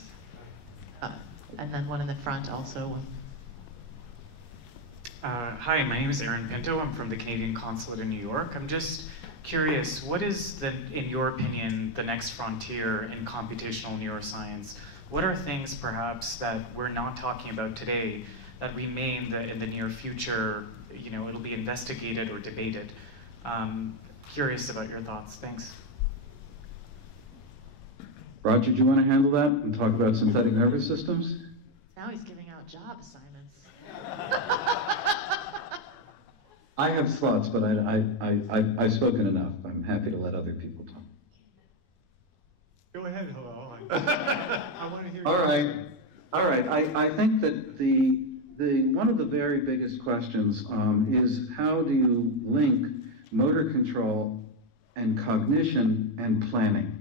And then one in the front also. Hi, my name is Aaron Pinto. I'm from the Canadian Consulate in New York. I'm just curious, what is, in your opinion, the next frontier in computational neuroscience? What are things, perhaps, that we're not talking about today that we may, in the near future, it'll be investigated or debated? Curious about your thoughts. Thanks. Roger, do you want to handle that and talk about synthetic nervous systems? Now he's giving out job assignments. I have thoughts, but I've spoken enough. I'm happy to let other people talk. Go ahead, hello. I want to hear. All right. I think that one of the very biggest questions is how do you link motor control and cognition and planning?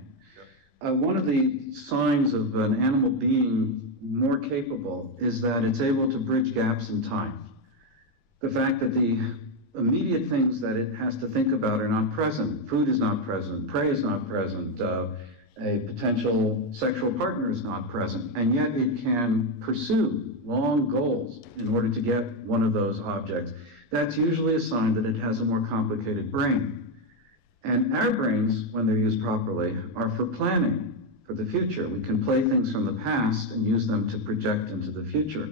One of the signs of an animal being more capable is that it's able to bridge gaps in time. The fact that the immediate things that it has to think about are not present. Food is not present, prey is not present, a potential sexual partner is not present, and yet it can pursue long goals in order to get one of those objects. That's usually a sign that it has a more complicated brain. And our brains, when they're used properly, are for planning for the future. We can play things from the past and use them to project into the future.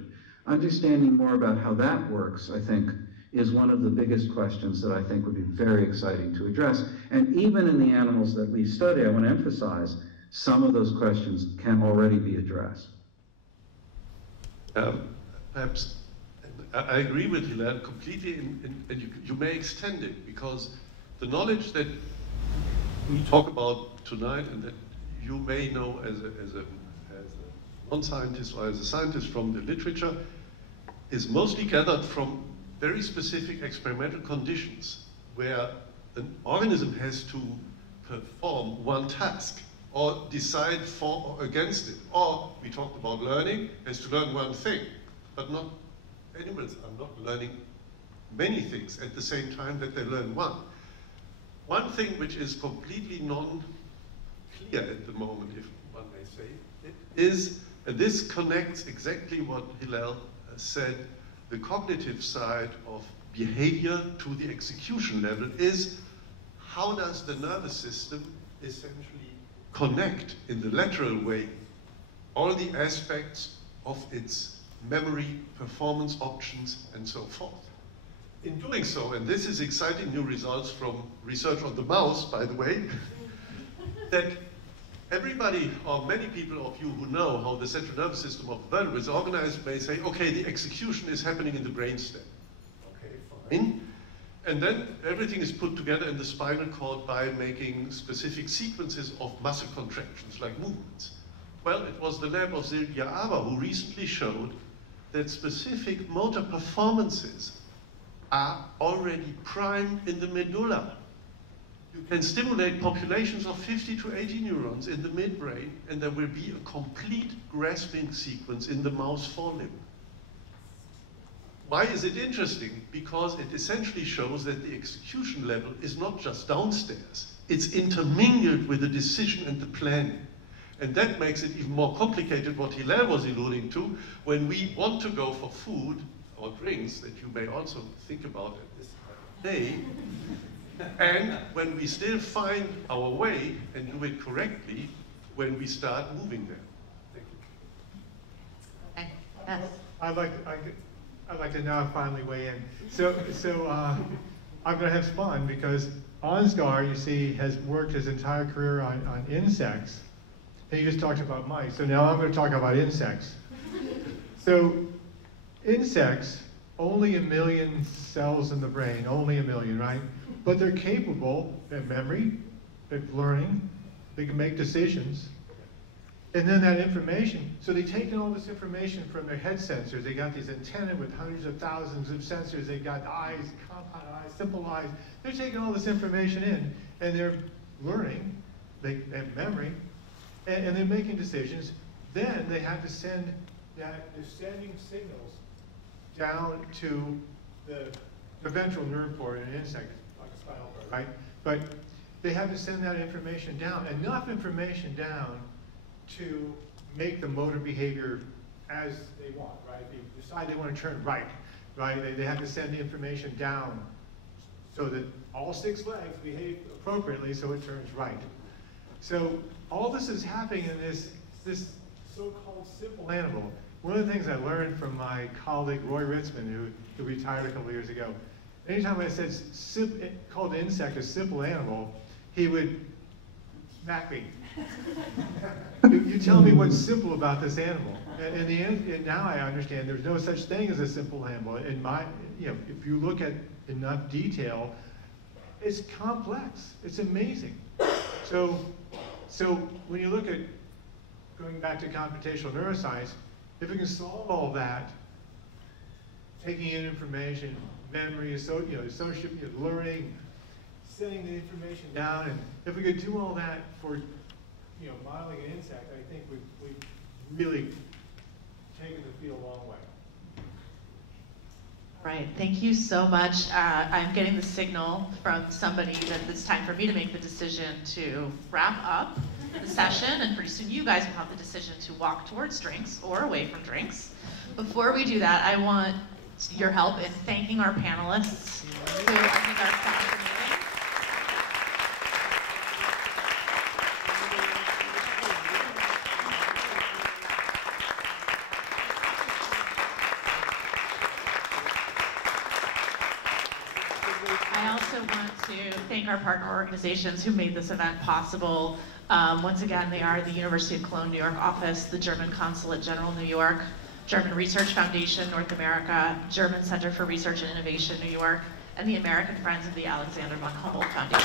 Understanding more about how that works, I think, is one of the biggest questions that I think would be very exciting to address. And even in the animals that we study, I want to emphasize, some of those questions can already be addressed. Perhaps, I agree with Hilaire completely, and you may extend it, because the knowledge that we talk about tonight and that you may know as a non-scientist or as a scientist from the literature is mostly gathered from very specific experimental conditions where an organism has to perform one task or decide for or against it. Or, we talked about learning, has to learn one thing, but not animals are not learning many things at the same time that they learn one. One thing which is completely non-clear at the moment, if one may say, is, and this connects exactly what Hilaire said, the cognitive side of behavior to the execution level is how does the nervous system essentially connect in the lateral way all the aspects of its memory, performance options, and so forth. In doing so, and this is exciting new results from research on the mouse, by the way, that everybody, or many people of you who know how the central nervous system of the vertebrate is organized may say, okay, the execution is happening in the brainstem. Okay, fine. And then everything is put together in the spinal cord by making specific sequences of muscle contractions, like movements. Well, it was the lab of Silvia Aber who recently showed that specific motor performances are already primed in the medulla. You can stimulate populations of 50 to 80 neurons in the midbrain, and there will be a complete grasping sequence in the mouse forelimb. Why is it interesting? Because it essentially shows that the execution level is not just downstairs. It's intermingled with the decision and the planning. And that makes it even more complicated, what Hilaire was alluding to, when we want to go for food or drinks that you may also think about at this day, and when we still find our way and do it correctly when we start moving there. Thank you. Yes. I'd like to now finally weigh in. So I'm going to have fun because Ansgar, you see, has worked his entire career on insects. And you just talked about mice, so now I'm going to talk about insects. So insects, only 1 million cells in the brain, only 1 million, right? But they're capable, they have memory, they have learning, they can make decisions. And then that information, so they take in all this information from their head sensors. They got these antennae with hundreds of thousands of sensors. They got eyes, compound eyes, simple eyes. They're taking all this information in, and they're learning, they have memory, and they're making decisions. Then they have to send that, they're sending signals down to the ventral nerve cord in an insect, like a spinal cord, right? But they have to send that information down, enough information down to make the motor behavior as they want, right? They decide they want to turn right, right? They have to send the information down so that all 6 legs behave appropriately so it turns right. So all this is happening in this so-called simple animal. One of the things I learned from my colleague Roy Ritzman, who retired a couple of years ago, anytime I said called an insect a simple animal, he would smack me. You tell me what's simple about this animal. And now I understand there's no such thing as a simple animal. If you look at enough detail, it's complex. It's amazing. So when you look at going back to computational neuroscience, if we can solve all that, taking in information, memory, learning, sending the information down, and if we could do all that for modeling an insect, I think we've really taken the field a long way. Right, thank you so much. I'm getting the signal from somebody that it's time for me to make the decision to wrap up the session, and pretty soon you guys will have the decision to walk towards drinks or away from drinks. Before we do that, I want your help in thanking our fascinating. I also want to thank our partner organizations who made this event possible. Once again, they are the University of Cologne, New York office, the German Consulate General, New York, German Research Foundation, North America, German Center for Research and Innovation, New York, and the American Friends of the Alexander von Humboldt Foundation.